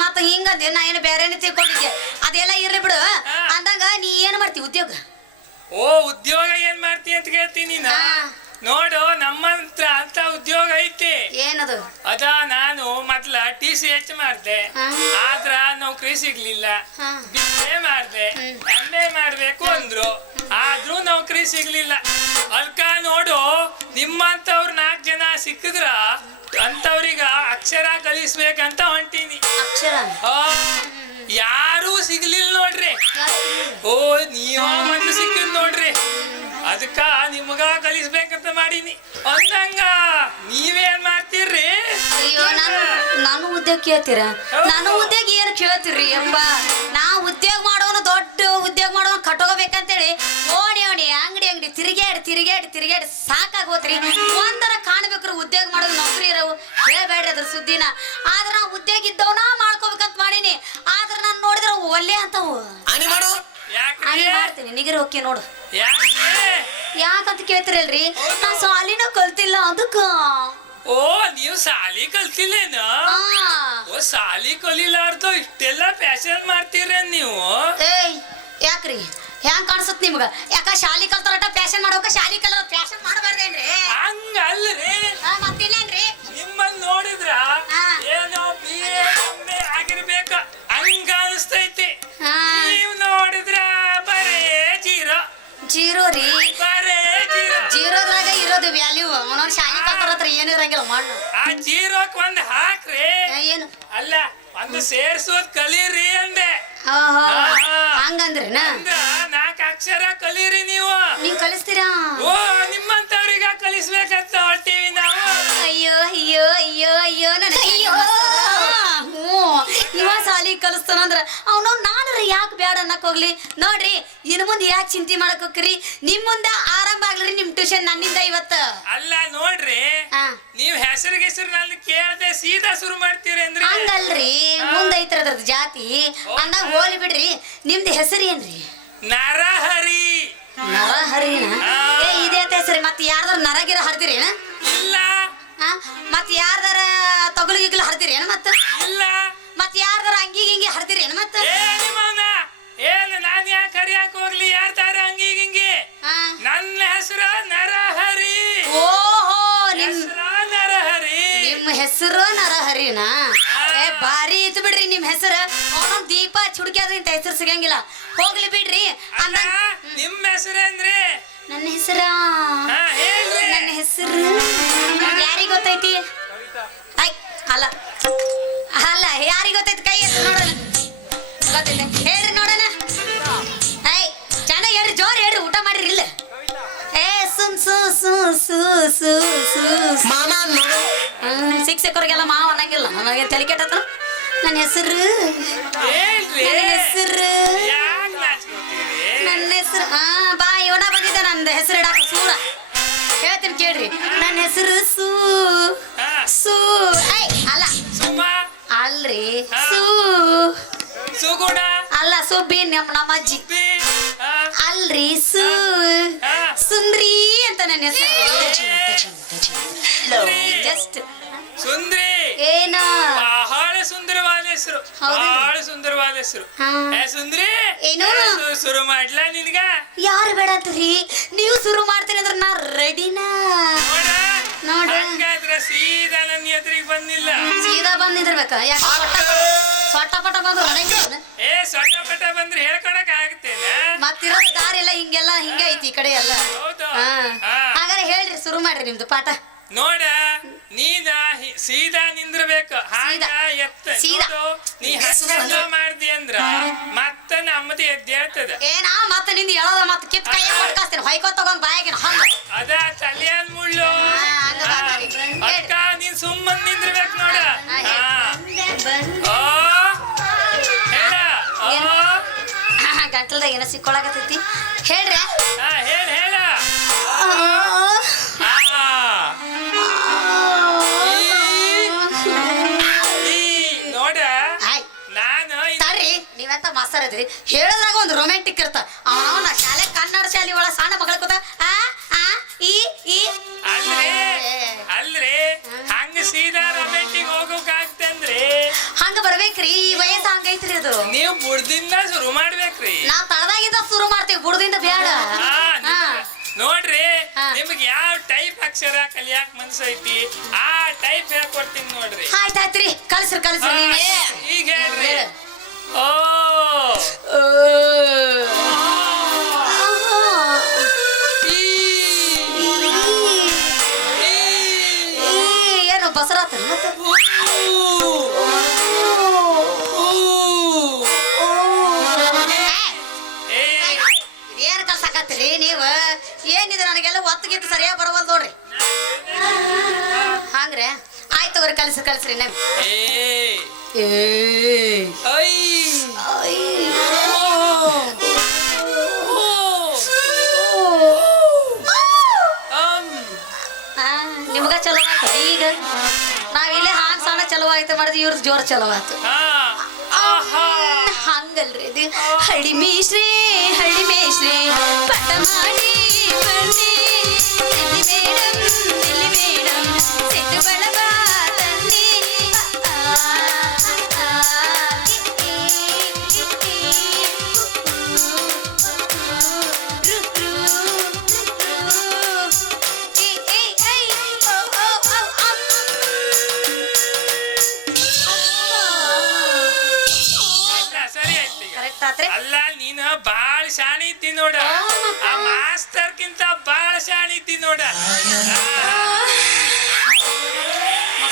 ಮತ್ತ ಹಿಂಗಂದೆ ನಾ ಏನು ಬೇರೆನೆ ತಿಳ್ಕೊಂಡಿದ್ದೆ. ಅದೆಲ್ಲ ಇರ್ಲಿ ಬಿಡು. ಅಂದಾಗ ನೀ ಏನ್ ಮಾಡ್ತಿ ಉದ್ಯೋಗ? ಓ ಉದ್ಯೋಗ ಏನ್ ಮಾಡ್ತಿ ಅಂತ ಕೇಳ್ತೀನಿ ನೀನು. ನೋಡು ನಮ್ಮಂತ್ರ ಅಂತ ಉದ್ಯೋಗ ಐತಿ. ಏನದು? ಅದ ನಾನು ಮೊದ್ಲ TCH ಮಾಡ್ದೆ, ಆದ್ರ ನೌಕರಿ ಸಿಗ್ಲಿಲ್ಲ. BA ಮಾಡ್ದೆ, MA ಮಾಡ್ಬೇಕು ಅಂದ್ರು, ಆದ್ರೂ ನೌಕರಿ ಸಿಗ್ಲಿಲ್ಲ. ಅಲ್ಕ ನೋಡು ನಿಮ್ಮಂತವ್ರು 4 ಜನ ಸಿಕ್ಕಿದ್ರ ಅಂತವ್ರಿಗ ಅಕ್ಷರ ಕಲಿಸ್ಬೇಕಂತ ಹೊಂಟೀನಿ. ಅಕ್ಷರ ಯಾರೂ ಸಿಗ್ಲಿಲ್ಲ ನೋಡ್ರಿ. ಓ ನೀವ ಮಂದಿ ಸಿಕ್ಕಿದ್ ನೋಡ್ರಿ, ಅದಕ್ಕ ನಿಮಗ ಕಲಿಸ್ಬೇಕಂತ ಮಾಡೀನಿ. ಅಂದಂಗ ನೀವೇನ್ ಮಾಡ್ತೀರ್ರಿ? ಅಯ್ಯೋ ನಾನು ಉದ್ಯೋಗ ಕೇಳ್ತೀರ? ನಾನು ಉದ್ಯೋಗ ಏನು ಕೇಳ್ತೀರಿ ಎಂಬ? ನಾ ಉದ್ಯೋಗ ಮಾಡೋನು ದೊಡ್ಡ ಉದ್ಯೋಗ ಮಾಡೋನು ಕಟ್ಕೋಬೇಕಂತೇಳಿ ಓಣಿ ಅಂಗಡಿ ತಿರುಗಾಡಿ ಸಾಕಾಗೋತ್ರಿ. ಒಂದರ ಕಾಣ್ಬೇಕ್ರಿ ಉದ್ಯೋಗ ಮಾಡೋದು. ನೌಕರಿ ಇರೋವು ಹೇಳ್ಬೇಡ್ರಿ ಅದ್ರ ಸುದ್ದಿನ. ಆದ್ರ ನಾ ಉದ್ಯೋಗ ಇದ್ದವನ ಮಾಡ್ಕೋಬೇಕಂತ ಮಾಡೀನಿ. ಆದ್ರ ನಾನು ನೋಡಿದ್ರ ಒಲ್ಲೆ ಅಂತವು ಯಾಕ್ರಿ? ಮಾಡ್ತೀನಿ ನಿಗರ್ ಹೋಗಿ ನೋಡು. ಯಾಕೆ? ಯಾಕಂತ ಕೇಳ್ತಿರಲ್ರಿ, ನಾ ಸಾಲಿನ ಕಲ್ತಿಲ್ಲ ಅದಕ್ಕ. ಓ ನೀವು ಸಾಲಿ ಕಲ್ತಿಲ್ಲೇನ? ಓ ಸಾಲಿ ಕಲಿಲಾರ್ದು ಇಷ್ಟೆಲ್ಲ ಫ್ಯಾಷನ್ ಮಾಡ್ತೀರೇನ್ ನೀವು? ಏಯ್ ಯಾಕ್ರಿ ಹೆಂಗ್ ಕಾಣಿಸುತ್ತ ನಿಮ್ಗ? ಯಾಕ ಶಾಲಿ ಕಲ್ತಾರಟ ಫ್ಯಾಷನ್ ಮಾಡ್ಬೇಕ? ಶಾಲಿ ಕಲ ಫ್ಯಾಷನ್ ಮಾಡಬಾರ್ದೇನ್ರಿ? ಹಂಗಲ್ರಿ, ಮತ್ತಿಲ್ಲೇನ್ರಿ? ನಿಮ್ಮನ್ನ ನೋಡಿದ್ರ ಏನೋ BA MA ಆಗಿರ್ಬೇಕ ಹಂಗ ಅನಿಸ್ತೈತಿ. ನೀವ್ ನೋಡಿದ್ರ ಬರೇ ಜೀರೋ ರೀ. ಬರೇ ಜೀರೋದಾಗ ಇರೋದು ವ್ಯಾಲ್ಯೂ. ಅವನವ್ನ ಶಾಲಿ ಕಲ್ತಾರ ಹತ್ರ ಏನು ಇರಂಗಿಲ್ಲ ಮಾಡು. ಆ ಜೀರೋಕ್ ಒಂದ್ ಹಾಕ್ರಿ. ಏನು ಅಲ್ಲ ಒಂದು ಸೇರ್ಸೋದ್ ಕಲೀರಿ ಅಂದೆ. ಹಂಗಂದ್ರಿನ? 4 ಅಕ್ಷರ ಕಲೀರಿ ನೀವು. ನೀವ್ ಕಲಿಸ್ತೀರಾ? ಓ ನಿಮ್ಮಂತವ್ರಿಗ ಕಲಿಸ್ಬೇಕಂತ ಹೊರ್ತೀವಿ ನಾವು. ಅಯ್ಯೋ ನನ್ನ ಇವ ಸಾಲಿ ಕಲಿಸ್ತಾನಂದ್ರ ಅವನು ನಾನರ ಯಾಕೆ ಬ್ಯಾಡ ಅನ್ನಕ್ ಹೋಗ್ಲಿ? ನೋಡ್ರಿ ಇನ್ ಮುಂದೆ ಯಾಕೆ ಚಿಂತೆ ಮಾಡಕ್ ಹೋಗ್ರಿ? ನಿಮ್ ಮುಂದೆ ಆರಂಭ ಆಗ್ಲಿ ನಿಮ್ ಟ್ಯೂಷನ್ ನನ್ನಿಂದ ಇವತ್ತ. ಅಲ್ಲ ನೋಡ್ರಿ, ನೀವ್ ಹೆಸರು ನಲ್ಲಿ ಕೇಳದೆ ಸೀದಾ ಶುರು ಮಾಡ್ತೀರಿ ಅಂದ್ರೆ ಹಂಗಲ್ರಿ, ಮುಂದೈತ್ರ ಅದ್ರದ್ ಜಾತಿ ಅಂದಾಗ ಹೋಲಿ ಬಿಡ್ರಿ. ನಿಮ್ದು ಹೆಸರು ಏನ್ರಿ? ನರಹರಿ. ನರಹರಿನ? ಇದೇ ಹೆಸರಿ. ಮತ್ತೆ ಯಾರ್ದಾರ ನರಗಿರ ಹರ್ದಿರಿ? ಇಲ್ಲ. ಮತ್ ಯಾರ್ದಾರ ತಗುಲಿಗಿಗ್ಲ ಹರ್ದಿರಿ? ಮತ್ತ ಇಲ್ಲ. ಮತ್ ಯಾರ್ದಾರ ಅಂಗಿ ಹರ್ದಿರಿ? ಮತ್ತ ಏನ್ ನಾನ್ ಯಾಕೆ ಹರಿಯಾಕ ಹೋಗ್ಲಿ? ಯಾರ್ದಾರ ಅಂಗಿ ನನ್ನ ಹೆಸರು ನರಹರಿ. ಓಹೋ ನರಹರಿ. ನಿಮ್ ಹೆಸರು ನರಹರಿನ? ಬಾರಿ ಇತ್ತು ಬಿಡ್ರಿ ನಿಮ್ ಹೆಸರು. ಅವನೊಂದ್ ದೀಪ ಚುಡ್ಕ್ಯಾದ ಇಂತ ಹೆಸರು ಸಿಗಂಗಿಲ್ಲ. ಹೋಗ್ಲಿ ಬಿಡ್ರಿ. ನಿಮ್ ಹೆಸರೇನ್ರಿ? ನನ್ನ ಹೆಸರ ನನ್ನ ಹೆಸರು ಯಾರಿಗ ಗೊತ್ತೈತಿ? ಅಲ್ಲ ಯಾರಿಗ ಗೊತ್ತೈತಿ? ಕೈ ಎತ್ತು ನೋಡೋಣ. ಗೊತ್ತೈತೆ ಹೇಳ್ರಿ ನೋಡೋಣ. ಚೆನ್ನಾಗಿ ಹೇಳ್ರಿ, ಜೋರ್ ಹೇಳ್ರಿ. ಊಟ ಮಾಡಿರಿ ಇಲ್ಲ? ಶಿಕ್ಷಕರಿಗೆಲ್ಲ ಮಾವ ಅನ್ನಂಗಿಲ್ಲ. ನನಗೆ ತಲೆ ಕೆಟ್ಟತ. ನನ್ನ ಹೆಸರು ಬಾ ಇವನ ಬಂದಿದ್ದ. ನಂದು ಹೆಸರು ಇಡಾಕ ಸೂರ ಹೇಳ್ತೀನಿ ಕೇಳ್ರಿ. ನನ್ನ ಹೆಸರು ಅಲ್ಲ ಅಲ್ರಿ ಸುಗುಣ ಅಲ್ಲ ಸುಬ್ಬಿ. ನಮ್ಮ ಅಜ್ಜಿ ಅಲ್ರಿ ಸುಂದ್ರಿ ಅಂತ ನನ್ನ ಹೆಸರು. ಜಸ್ಟ್ ಸುಂದ್ರಿ. ಏನ ಬಹಳ ಸುಂದರವಾದ ಹೆಸರು, ಬಹಳ ಸುಂದರವಾದ ಹೆಸರು. ಸುಂದ್ರಿ ಏನು ಶುರು ಮಾಡ್ಲಾ ನಿನ್ಗ? ಯಾರು ಬೇಡ ಅಂತೀರಿ? ನೀವು ಶುರು ಮಾಡ್ತೀರಿ ಅಂದ್ರೆ ನಾ ರೆಡಿನಾ. ನೋಡ ಸೀದಾ ನನ್ನ ಎದುರಿಗೆ ಬಂದಿಲ್ಲ, ಸೀದಾ ಬಂದಿರ್ಬೇಕ. ಯಾಕೆ ಸೊಟ್ಟ ಪಟ ಬಂದ್ರು ಸೊಟ್ಟ ಪಟ ಬಂದ್ರೆ ಹೇಳ್ಕೊಡಕ್ ಆಗುತ್ತೇನೆ? ಮತ್ತಿರೋ ದಾರಿ ಎಲ್ಲ ಹಿಂಗೆಲ್ಲ ಹಿಂಗ ಐತಿ ಈ ಕಡೆ ಎಲ್ಲ. ಹಾಗಾದ್ರೆ ಹೇಳ್ರಿ, ಶುರು ಮಾಡ್ರಿ ನಿಮ್ದು ಪಾಠ. ನೋಡ ನೀನ ಸೀದಾ ನಿಂದ್ರಬೇಕು. ನೀ ಹಂಗ ಮಾಡ್ದಿ ಅಂದ್ರ ಮತ್ತ ನಮ್ಮದು ಎದ್ದೇಳ್ತದ. ಏನಾ ಮತ್ತ ನಿಂದ ಹೇಳೋದ ಮತ್ತ ಕಿತ್ ಕೈ ಮಾಡ್ಕಾಸ್ತೀನಿ ಹೊಯ್ಕೋ ತಗೊಂಡ್ ಬಾಯಾಗಿನ ಹಂಗ ಅದ ತಲೆಯನ್ ಮುಳ್ಳು. ಅಕ್ಕ ನೀನ್ ಸುಮ್ಮನ್ ನಿಂದ್ರಬೇಕು ನೋಡ. ಗಂಟಲ್ದಾಗ ಏನೋ ಸಿಕ್ಕೊಳಕತ್ತೈತಿ ಹೇಳ್ರಿ ಹೇಳ ನೋಡ ನಾನು ತಡ್ರಿ ನೀವೆಂತ ಮಾಸ್ತರ್ ಇದ್ರಿ ಹೇಳದ್ರಾಗ ಒಂದು ರೊಮ್ಯಾಂಟಿಕ್ ಇರ್ತ ಅವನ ಶಾಲೆ ಕನ್ನಡ ಶಾಲೆ ಒಳಗ ಸಣ್ಣ ಮಗಳ ಕೂತ ಅಲ್ರಿ ಹಂಗ ಸೀದಾ ರೊಮ್ಯಾಂಟಿಕ್ ಹೋಗೋಕಾಗ್ತಂದ್ರಿ ಹಂಗ ಬರ್ಬೇಕ್ರಿ ಈ ವಯಸ್ಸು ಹಂಗೈತ್ರಿ ಅದು ನೀವು ಬುಡ್ದಿಂದ ಶುರು ಮಾಡ್ಬೇಕ್ರಿ ನಾವ್ ತಳದಾಗಿಂದ ಶುರು ಮಾಡ್ತೀವಿ ಬುಡದಿಂದ ಬೇಡ ನೋಡ್ರಿ ನಿಮ್ಗೆ ಯಾವ ಟೈಪ್ ಅಕ್ಷರ ಕಲಿಯಾಕ ಮನ್ಸೈತಿ ಆ ಟೈಪ್ ಹೇಳ್ಕೊಡ್ತೀನಿ ನೋಡ್ರಿ ಆಯ್ತಾಯ್ತ್ರಿ ಕಲ್ಸ್ರಿ ಈಗ ಹೇಳ್ರಿ ಓ ಏನು ಬಸರಾತ ಏನ್ ಕಲ್ಸಾಕತ್ತೀರಿ ನೀವು ಏನಿದೆ ನನಗೆಲ್ಲ ಒತ್ತಗಿತ್ತು ಸರಿಯಾಗಿ ಬರವಲ್ ನೋಡ್ರಿ ಹಂಗ್ರೆ ಆಯ್ತು ತಗೋರಿ ಕಲ್ಸ್ರಿ ನಮ್ ನಿಮ್ಗ ಚಲೋ ಆಯ್ತು ಈಗ ನಾವಿಲ್ಲೇ ಹಾಂಗ್ ಸಣ್ಣ ಚಲೋ ಆಯ್ತು ಮಾಡಿದ್ವಿ ಇವ್ರ ಜೋರ್ ಚಲೋ ಆಯ್ತು ಹಂಗಲ್ರಿ ಇದು ಹಳ್ಳಿ ಮೇಶ್ರಿ ಪಟ ಮಾಡಿ ಬನ್ನಿ ಮೇಡಮ್ ಸಿಟ್ಟು ಬಳಗ ತನ್ನಿ ಅಲ್ಲ ನೀನು ಬಾಳ ಶಾಣಿ ಇದ್ದಿ ನೋಡ ಆ ಮಾಸ್ತರ್ಕಿಂತ ಬಾಳ ಶಾಣಿ ಇದ್ದಿ ನೋಡ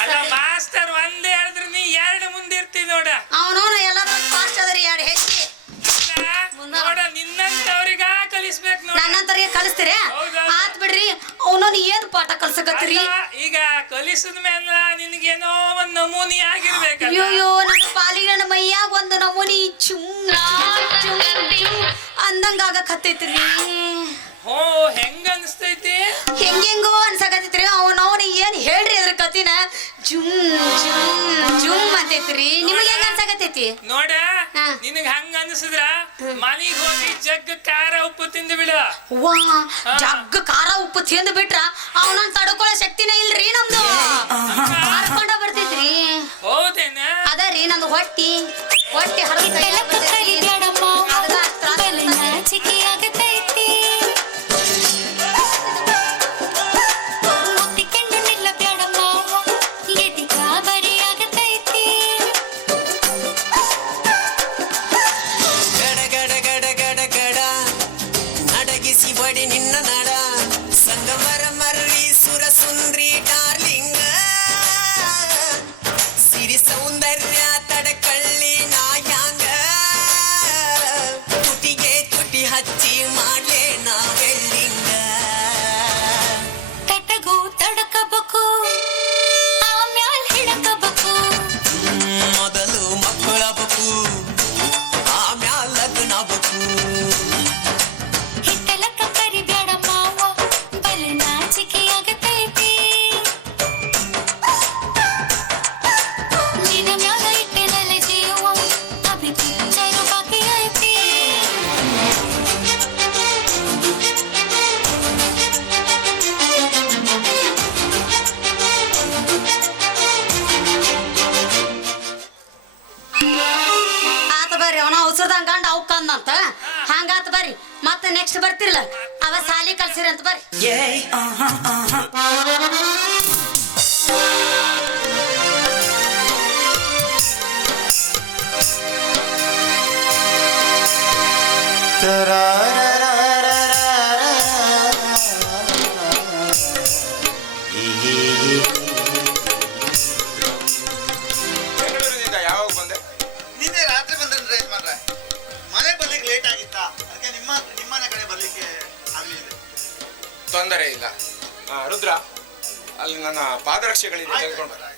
ಅಲ್ಲ ಮಾಸ್ತರ್ ಒಂದೇ ಹೇಳಿದ್ರೆ ನೀ ಎರಡು ಮುಂದಿರ್ತಿ ನೋಡ ಅವನವನ ಎಲ್ಲ ಫಾಸ್ಟ್ ಅದರಿ ಎರಡು ಹೆಚ್ಚಿ ನೋಡ ನಿನ್ನಂತವ್ರಿಗ ಕಲಿಸ್ಬೇಕು ನೋಡ ನನ್ನಂತರಿಗೆ ಕಲಿಸ್ತೀರಿ ಆತ್ ಬಿಡ್ರಿ ಅವನವನ್ ಏನ್ ಪಾಠ ಕಲ್ಸಕತ್ತೀರಿ ಈಗ ಕಲಿಸಿದ ಮೇಲೆ ನಿನಗೇನೋ ಒಂದ್ ನಮೂನಿ ಆಗಿರ್ಬೇಕಲ್ಲ ಅಯ್ಯೋ ನನ್ನ ಪಾಲಿಗೆ ನನ್ನ ಮೈಯಾಗ ಒಂದು ನಮೂನಿ ಚುಮ್ ಅಂದಂಗ ಆಗಕತ್ತೈತ್ರಿ ಹೋ ಹೆಂಗ ಅನ್ಸ್ತೈತಿ ಹೆಂಗೆಂಗೋ ಅನ್ಸಕತ್ತೈತ್ರಿ ಅವನವನ ಏನ್ ಹೇಳ್ರಿ ಅದ್ರ ಕತಿನ ಜುಮ್ ಅಂತೈತ್ರಿ ನಿಮಗೆ ಹೆಂಗ ಅನ್ಸಕತ್ತೈತಿ ನೋಡ ನಿನಗ ಹಂಗ ಅನ್ಸಿದ್ರ ಮನಿಗ್ ಹೋಗಿ ಜಗ್ಗ ಖಾರ ಉಪ್ಪು ತಿಂದು ಬಿಡ ವಾ ಜಗ್ಗ ಖಾರ ಉಪ್ಪು ತಿಂದು ಬಿಟ್ರ ಅವನನ್ನ ತಡ್ಕೊಳ್ಳೋ ಶಕ್ತಿನೇ ಇಲ್ರಿ ನಮ್ದು ಹರ್ಕೊಂಡ ಬರ್ತೈತ್ರಿ ಹೌದೇನ ಅದರಿ ನಂದು ಹೊಟ್ಟಿ ಹರಡ್ತಾ ಅಂತ ಹಂಗಾತ ಬರ್ರಿ ಮತ್ತೆ ನೆಕ್ಸ್ಟ್ ಬರ್ತಿರ್ಲ ಅವ ಸಾಲಿ ಕಲ್ಸಿರಿ ಅಂತ ಬರ್ರಿ ಬೆಂಗಳೂರಿನಿಂದ ಯಾವಾಗ ಬಂದೆ? ನಿನ್ನೆ ರಾತ್ರಿ ಬಂದ್ರೆ ಯಜಮಾನ್ರೆ. ಮನೆ ಬರ್ಲಿಕ್ಕೆ ಲೇಟ್ ಆಗಿತ್ತಾ, ಅದಕ್ಕೆ ನಿಮ್ಮನೆ ಕಡೆ ಬರ್ಲಿಕ್ಕೆ ಆಗ್ಲಿಲ್ಲ. ತೊಂದರೆ ಇಲ್ಲ. ರುದ್ರ, ಅಲ್ಲಿ ನನ್ನ ಪಾದರಕ್ಷೆಗಳಿದೆ, ತೆಗೆದುಕೊಂಡು ಬಾ.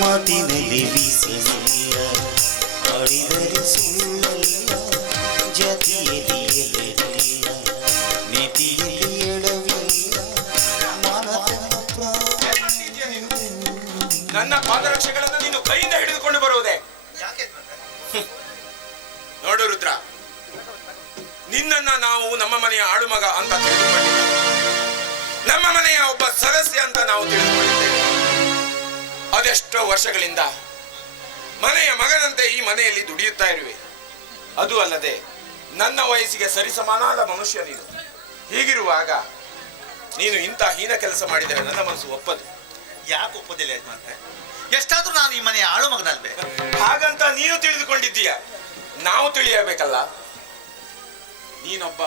ಮಾತಿನಲ್ಲಿ ಬೀಸಲಿಲ್ಲ, ಆಡಿದರೆ ಸುಳ್ಳಲ್ಲ, ಜಾತಿಯಲ್ಲಿ ಎಲೆಯಿಲ್ಲ, ನೀತಿಯಲ್ಲಿ ಎಡವಿಲ್ಲ, ಮಾನವನ ನನ್ನ ಪಾದರಕ್ಷೆಗಳನ್ನು ನೀನು ಕೈಯಿಂದ ಹಿಡಿದುಕೊಂಡು ಬರುವುದೇ? ಯಾಕೆ ಯಜಮಾನ್ರೆ? ನೋಡು ರುದ್ರ, ನಿನ್ನನ್ನ ನಾವು ನಮ್ಮ ಮನೆಯ ಆಳುಮಗ ಅಂತ ತಿಳಿದುಕೊಂಡಿಲ್ಲ, ನಮ್ಮ ಮನೆಯ ಒಬ್ಬ ಸದಸ್ಯ ಅಂತ ನಾವು ತಿಳಿದುಕೊಂಡಿದ್ದೇವೆ. ಅದೆಷ್ಟೋ ವರ್ಷಗಳಿಂದ ಮನೆಯ ಮಗನಂತೆ ಈ ಮನೆಯಲ್ಲಿ ದುಡಿಯುತ್ತಾ ಇರುವೆ. ಅದು ಅಲ್ಲದೆ ನನ್ನ ವಯಸ್ಸಿಗೆ ಸರಿಸಮಾನಾದ ಮನುಷ್ಯ ನೀನು. ಹೀಗಿರುವಾಗ ನೀನು ಇಂಥ ಹೀನ ಕೆಲಸ ಮಾಡಿದರೆ ನನ್ನ ಮನಸ್ಸು ಒಪ್ಪದು. ಯಾಕೆ ಒಪ್ಪೋದಿಲ್ಲ ಯಜಮಾನ್ರೆ? ಎಷ್ಟಾದ್ರೂ ನಾನು ಈ ಮನೆಯ ಆಳು ಮಗನಲ್ವೇ? ಹಾಗಂತ ನೀನು ತಿಳಿದುಕೊಂಡಿದ್ದೀಯ, ನಾವು ತಿಳಿಯಬೇಕಲ್ಲ. ನೀನೊಬ್ಬ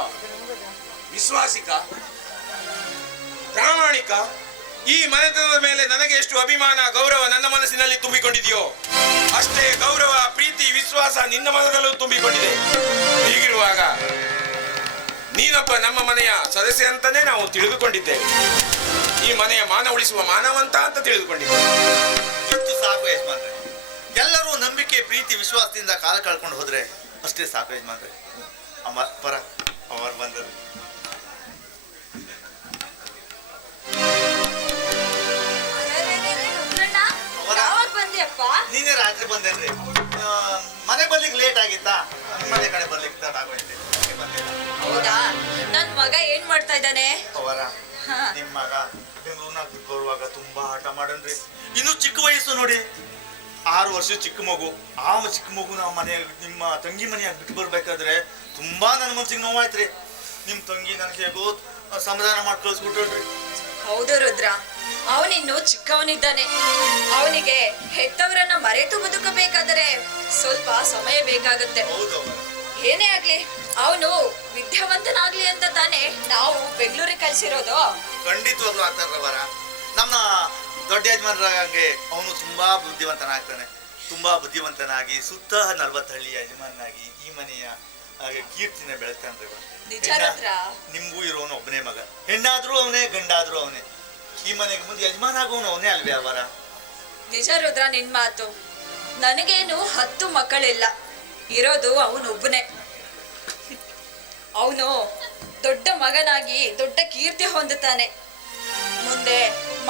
ವಿಶ್ವಾಸಿಕ, ಪ್ರಾಮಾಣಿಕ. ಈ ಮನೆತನದ ಮೇಲೆ ನನಗೆ ಎಷ್ಟು ಅಭಿಮಾನ, ಗೌರವ ನನ್ನ ಮನಸ್ಸಿನಲ್ಲಿ ತುಂಬಿಕೊಂಡಿದೆಯೋ ಅಷ್ಟೇ ಗೌರವ, ಪ್ರೀತಿ, ವಿಶ್ವಾಸ ನಿನ್ನ ಮನದಲ್ಲೂ ತುಂಬಿಕೊಂಡಿದೆ. ಹೀಗಿರುವಾಗ ನೀನೊಬ್ಬ ನಮ್ಮ ಮನೆಯ ಸದಸ್ಯ ಅಂತಾನೆ ನಾವು ತಿಳಿದುಕೊಂಡಿದ್ದೇವೆ. ಈ ಮನೆಯ ಮಾನ ಉಳಿಸುವ ಮಾನವಂತ ಅಂತ ತಿಳಿದುಕೊಂಡಿದ್ದೇವೆ. ಇಷ್ಟು ಸಾಕು ಯಜಮಾನ್ರೆ. ಎಲ್ಲರೂ ನಂಬಿಕೆ, ಪ್ರೀತಿ, ವಿಶ್ವಾಸದಿಂದ ಕಾಲ ಕಳ್ಕೊಂಡು ಹೋದ್ರೆ ಅಷ್ಟೇ ಸಾಕು ಯಜಮಾನ್ರೆ. ಅಮ್ಮ ಪರ ಅವರು ಬಂದರು. ನೀನೇ ರಾತ್ರಿ ಬಂದೇನ್ರಿ? ಮನೆ ಬರ್ಲಿಕ್ಕೆ ಲೇಟ್ ಆಗಿತ್ತಾ? ನಿಮ್ಮ ಮನೆ ಕಡೆ ಬರ್ಲಿಕ್ಕೆ ತಡ ಆಗೋಯ್ತೆ. ಹೌದಾ? ನನ್ ಮಗ ಏನ್ ಮಾಡ್ತಾ ಇದ್ದಾನೆ? ಅವರ ನಿಮ್ ಮಗ ಬೆಂಗಳೂರಿನಾಗ ಬರುವಾಗ ತುಂಬಾ ಆಟ ಮಾಡನ್ರಿ. ಇನ್ನು ಚಿಕ್ಕ ವಯಸ್ಸು ನೋಡಿ, 6 ವರ್ಷ ಚಿಕ್ಕ ಮಗು. ಆ ಚಿಕ್ಕ ಮಗು ನಾವು ಮನೆ ನಿಮ್ಮ ತಂಗಿ ಮನೆಯಾಗ ಬಿಟ್ಟು ಬರ್ಬೇಕಾದ್ರೆ ತುಂಬಾ ನನ್ನ ಮನ್ಸಿಗೆ ನೋವಾಯ್ತ್ರಿ. ನಿಮ್ ತಂಗಿ ನನಗೆ ಹೇಗೋ ಸಮಾಧಾನ ಮಾಡಿ ಕಳ್ಸ್ಬಿಟ್ರಿ. ಹೌದು ರುದ್ರ, ಅವನಿನ್ನು ಚಿಕ್ಕವನಿದ್ದಾನೆ. ಅವನಿಗೆ ಹೆತ್ತವರನ್ನ ಮರೆತು ಬದುಕಬೇಕಾದರೆ ಸ್ವಲ್ಪ ಸಮಯ ಬೇಕಾಗುತ್ತೆ. ಹೌದು, ಏನೇ ಆಗ್ಲಿ ಅವನು ವಿದ್ಯಾವಂತನಾಗ್ಲಿ ಅಂತ ತಾನೇ ನಾವು ಬೆಂಗಳೂರಿಗೆ ಕಳ್ಸಿರೋದು. ಖಂಡಿತವಾಗ್ಲೂ ಆಗ್ತಾರವರ. ನಮ್ಮ ದೊಡ್ಡ ಯಜಮಾನ್ರಾಗೆ ಅವನು ತುಂಬಾ ಬುದ್ಧಿವಂತನಾಗ್ತಾನೆ. ತುಂಬಾ ಬುದ್ಧಿವಂತನಾಗಿ ಸುತ್ತ 40 ಹಳ್ಳಿಯ ಯಜಮಾನಾಗಿ ಈ ಮನೆಯ ಕೀರ್ತಿನ ಬೆಳಗ್ತಾನ್ರಿ. ನಿಜ ರುದ್ರ. ನಿಮ್ಗೂ ಇರೋನು ಒಬ್ಬನೇ ಮಗ. ಹೆಣ್ಣಾದ್ರೂ ಅವನೇ, ಗಂಡಾದ್ರೂ ಅವನೇ. ಈ ಮನೆಗೆ ಮುಂದೆ ಯಜಮಾನ ಆಗೋನು ಅವನೇ ಅಲ್ವೇ ಅವರ? ನಿಜ ರುದ್ರ ನಿನ್ ಮಾತು. ನನಗೇನು 10 ಮಕ್ಕಳಿಲ್ಲ, ಇರೋದು ಅವನೊಬ್ಬನೇ. ಅವನು ದೊಡ್ಡ ಮಗನಾಗಿ ದೊಡ್ಡ ಕೀರ್ತಿ ಹೊಂದುತ್ತಾನೆ. ಮುಂದೆ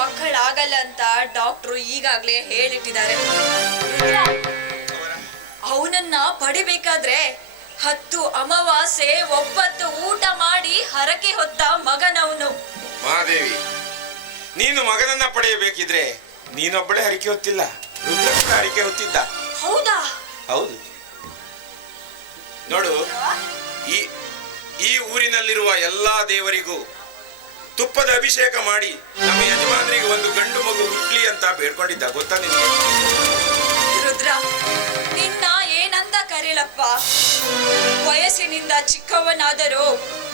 ಮಕ್ಕಳಾಗಲ್ಲ ಅಂತ ಡಾಕ್ಟ್ರು ಈಗಾಗ್ಲೇ ಹೇಳಿಟ್ಟಿದ್ದಾರೆ. ಅವನನ್ನ ಪಡಿಬೇಕಾದ್ರೆ 10 ಅಮಾವಾಸ್ಯೆ 9 ಊಟ ಮಾಡಿ ಹರಕೆ ಹೊತ್ತ ಮಗನವನು. ಮಹಾದೇವಿ, ನೀನು ಮಗನನ್ನ ಪಡೆಯಬೇಕಿದ್ರೆ ನೀನೊಬ್ಬಳೇ ಹರಿಕೆ ಹೊತ್ತಿಲ್ಲ, ರುದ್ರ ಕೂಡ ಹರಿಕೆ ಹೊತ್ತಿದ್ದ. ಹೌದಾ? ಹೌದು. ನೋಡು, ಈ ಊರಿನಲ್ಲಿರುವ ಎಲ್ಲಾ ದೇವರಿಗೂ ತುಪ್ಪದ ಅಭಿಷೇಕ ಮಾಡಿ ನಮ್ಮ ಯಜಮಾನರಿಗೆ ಒಂದು ಗಂಡು ಮಗು ಹುಟ್ಲಿ ಅಂತ ಬೇಡ್ಕೊಂಡಿದ್ದ. ಗೊತ್ತಾ ನಿನಗೆ? ರುದ್ರ, ನಿನ್ನ ಏನಂತ ಕರೀಲಪ್ಪ? ವಯಸ್ಸಿನಿಂದ ಚಿಕ್ಕವನಾದರೂ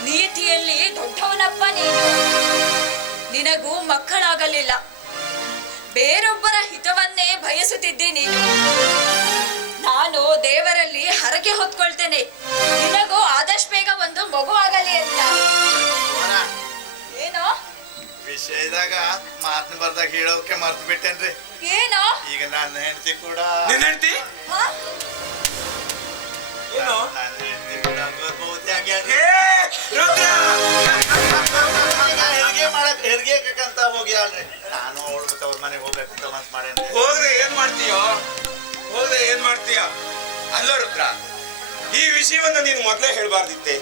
ನೀತಿಯಲ್ಲಿ ದೊಡ್ಡವನಪ್ಪ ನೀನು. ನಿನಗೂ ಮಕ್ಕಳಾಗಲಿಲ್ಲ, ಬೇರೊಬ್ಬರ ಹಿತವನ್ನೇ ಬಯಸುತ್ತಿದ್ದೆ ನೀನು. ನಾನು ದೇವರಲ್ಲಿ ಹರಕೆ ಹೊತ್ಕೊಳ್ತೇನೆ, ನಿನಗೂ ಆದಷ್ಟು ಬೇಗ ಒಂದು ಮಗು ಆಗಲಿ ಅಂತ. ಏನೋ ವಿಷಯದಾಗ ಮಾತನ್ನ ಬರ್ದಾಗ ಹೇಳೋಕೆ ಮರ್ತು ಬಿಟ್ಟೇನ್ರಿ. ಏನೋ? ಈಗ ನನ್ನ ಹೆಂಡತಿ ಕೂಡ ನಿನ್ನ ಹೆಂಡತಿ ಏನು? ನನ್ನ ಹೆಂಡತಿ ಕೂಡ ಗರ್ಭವತಿ ಆಗ್ಯಾಳ್ರಿ. ಹೆರಿಗೆ ಹೋಗ್ಯಾಳ್ರಿ. ನಾನು ಅವಳು ಅವ್ರ ಮನೆಗೆ ಹೋಗ್ಬೇಕಂತ ಮನ್ಸ್ ಮಾಡೇನ್ರಿ. ಹೋದ್ರೆ ಏನ್ ಮಾಡ್ತೀಯೋ? ಹೋದ್ರೆ ಏನ್ ಮಾಡ್ತೀಯ? ಅಲ್ಲ ರುದ್ರ, ಈ ವಿಷಯವನ್ನು ನೀನು ಮೊದಲೇ ಹೇಳ್ಬಾರ್ದಿತ್ತೆ.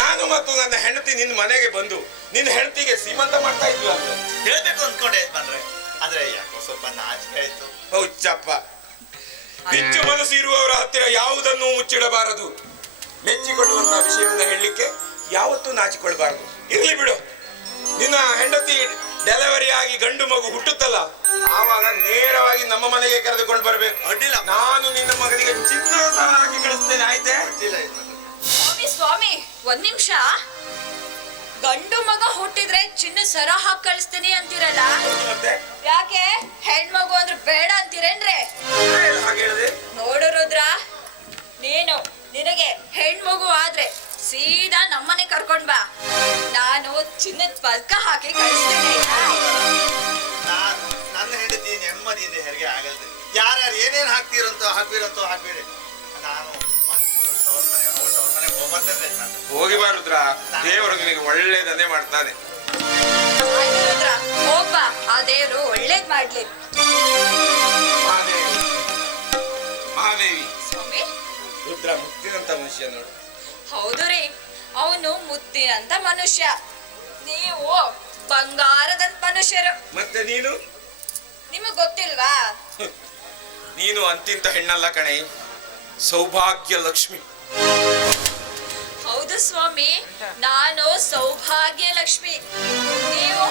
ನಾನು ಮತ್ತು ನನ್ನ ಹೆಂಡತಿ ನಿನ್ನ ಮನೆಗೆ ಬಂದು ನಿನ್ನ ಹೆಂಡತಿಗೆ ಸೀಮಂತ ಮಾಡ್ತಾ ಇದ್ವಿ ಅಲ್ವ? ಹೇಳ್ಬೇಕು ಅಂದ್ಕೊಂಡೆ ಬಂದ್ರೆ, ಆದ್ರೆ ಯಾಕೋ ಸ್ವಲ್ಪ ನಾಚಿಕೆ ಆಯ್ತು. ಹೌಚಪ್ಪ, ಬಿಚ್ಚು ಮನಸ್ಸು ಇರುವವರ ಹತ್ತಿರ ಯಾವುದನ್ನು ಮುಚ್ಚಿಡಬಾರದು. ಮೆಚ್ಚಿಕೊಳ್ಳುವಂತ ವಿಷಯವನ್ನು ಹೇಳಲಿಕ್ಕೆ ಯಾವತ್ತೂ ನಾಚಿಕೊಳ್ಬಾರದು. ಇರ್ಲಿ ಬಿಡು, ನಿನ್ನ ಹೆಂಡತಿ ಡೆಲಿವರಿ ಆಗಿ ಗಂಡು ಮಗು ಹುಟ್ಟುತ್ತಲ್ಲ, ಆವಾಗ ನೇರವಾಗಿ ನಮ್ಮ ಮನೆಗೆ ಕರೆದುಕೊಂಡು ಬರ್ಬೇಕು. ಅಡ್ಡಿಲ್ಲ, ನಾನು ನಿನ್ನ ಮಗನಿಗೆ ಚಿನ್ನದ ಸರ ಹಾಕಿ ಕಳಿಸ್ತೇನೆ, ಆಯ್ತೆ? ಅಡ್ಡಿಲ್ಲ. ಸ್ವಾಮಿ ಸ್ವಾಮಿ, ಒಂದ್ ನಿಮಿಷ. ಗಂಡು ಮಗ ಹುಟ್ಟಿದ್ರೆ ಚಿನ್ನ ಸರ ಹಾಕಿ ಕಳಿಸ್ತೀನಿ ಅಂತೀರಲ್ಲ, ಮತ್ತೆ ಯಾಕೆ ಹೆಣ್ಮಗು ಅಂದ್ರೆ ಬೇಡ ಅಂತೀರೇನ್ರೆ? ಹಾಗೆ ಹೇಳಿದೆ. ನೋಡು ರುದ್ರ, ನೀನು ನಿನಗೆ ಹೆಣ್ಮಗು ಆದ್ರೆ ಸೀದಾ ನಮ್ಮನೆ ಕರ್ಕೊಂಡ್ ಬಾ. ನಾನು ಚಿನ್ನದ ಪದಕ ಹಾಕಿ ಕಳಿಸ್ತೀನಿ. ನನ್ನ ಹೆಂಡತಿ ನೆಮ್ಮದಿ ನೆಮ್ಮದಿಯಿಂದ ಹೆರಿಗೆ ಆಗಲ್ರಿ. ಯಾರ್ಯಾರು ಏನೇನ್ ಹಾಕ್ತಿರಂತೋ ಹಾಕ್ಬಿಡಿ. ನಾನು ಅವ್ರ ಮನೆಗೆ ಹೋಗ್ಬರ್ತೇನೆ. ಹೋಗಿ ಬಾ ರುದ್ರ, ದೇವರು ನಿನಗೆ ಒಳ್ಳೇದನ್ನೇ ಮಾಡ್ತಾನೆ. ಆಯ್ತು ರುದ್ರ, ಹೋಗ್ಬಾ, ಆ ದೇವ್ರು ಒಳ್ಳೇದ್ ಮಾಡ್ಲಿ. ಮಹಾದೇವಿ, ಸ್ವಾಮಿ, ರುದ್ರ ಮುಕ್ತಿನಂತ ಮನುಷ್ಯ ನೋಡು. ಹೌದು ರೀ, ಅವನು ಮುತ್ತಿನಂತ ಮನುಷ್ಯ, ನೀವು ಬಂಗಾರದಂತ ಮನುಷ್ಯರು. ಮತ್ತೆ ನೀನು? ನಿಮಗ್ ಗೊತ್ತಿಲ್ವಾ? ನೀನು ಅಂತಿಂತ ಹೆಣ್ಣಲ್ಲ ಕಣೆ, ಸೌಭಾಗ್ಯ ಲಕ್ಷ್ಮಿ. ಹೌದು ಸ್ವಾಮಿ, ನಾನು ಸೌಭಾಗ್ಯ ಲಕ್ಷ್ಮಿ, ನೀವು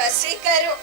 ರಸಿಕರು.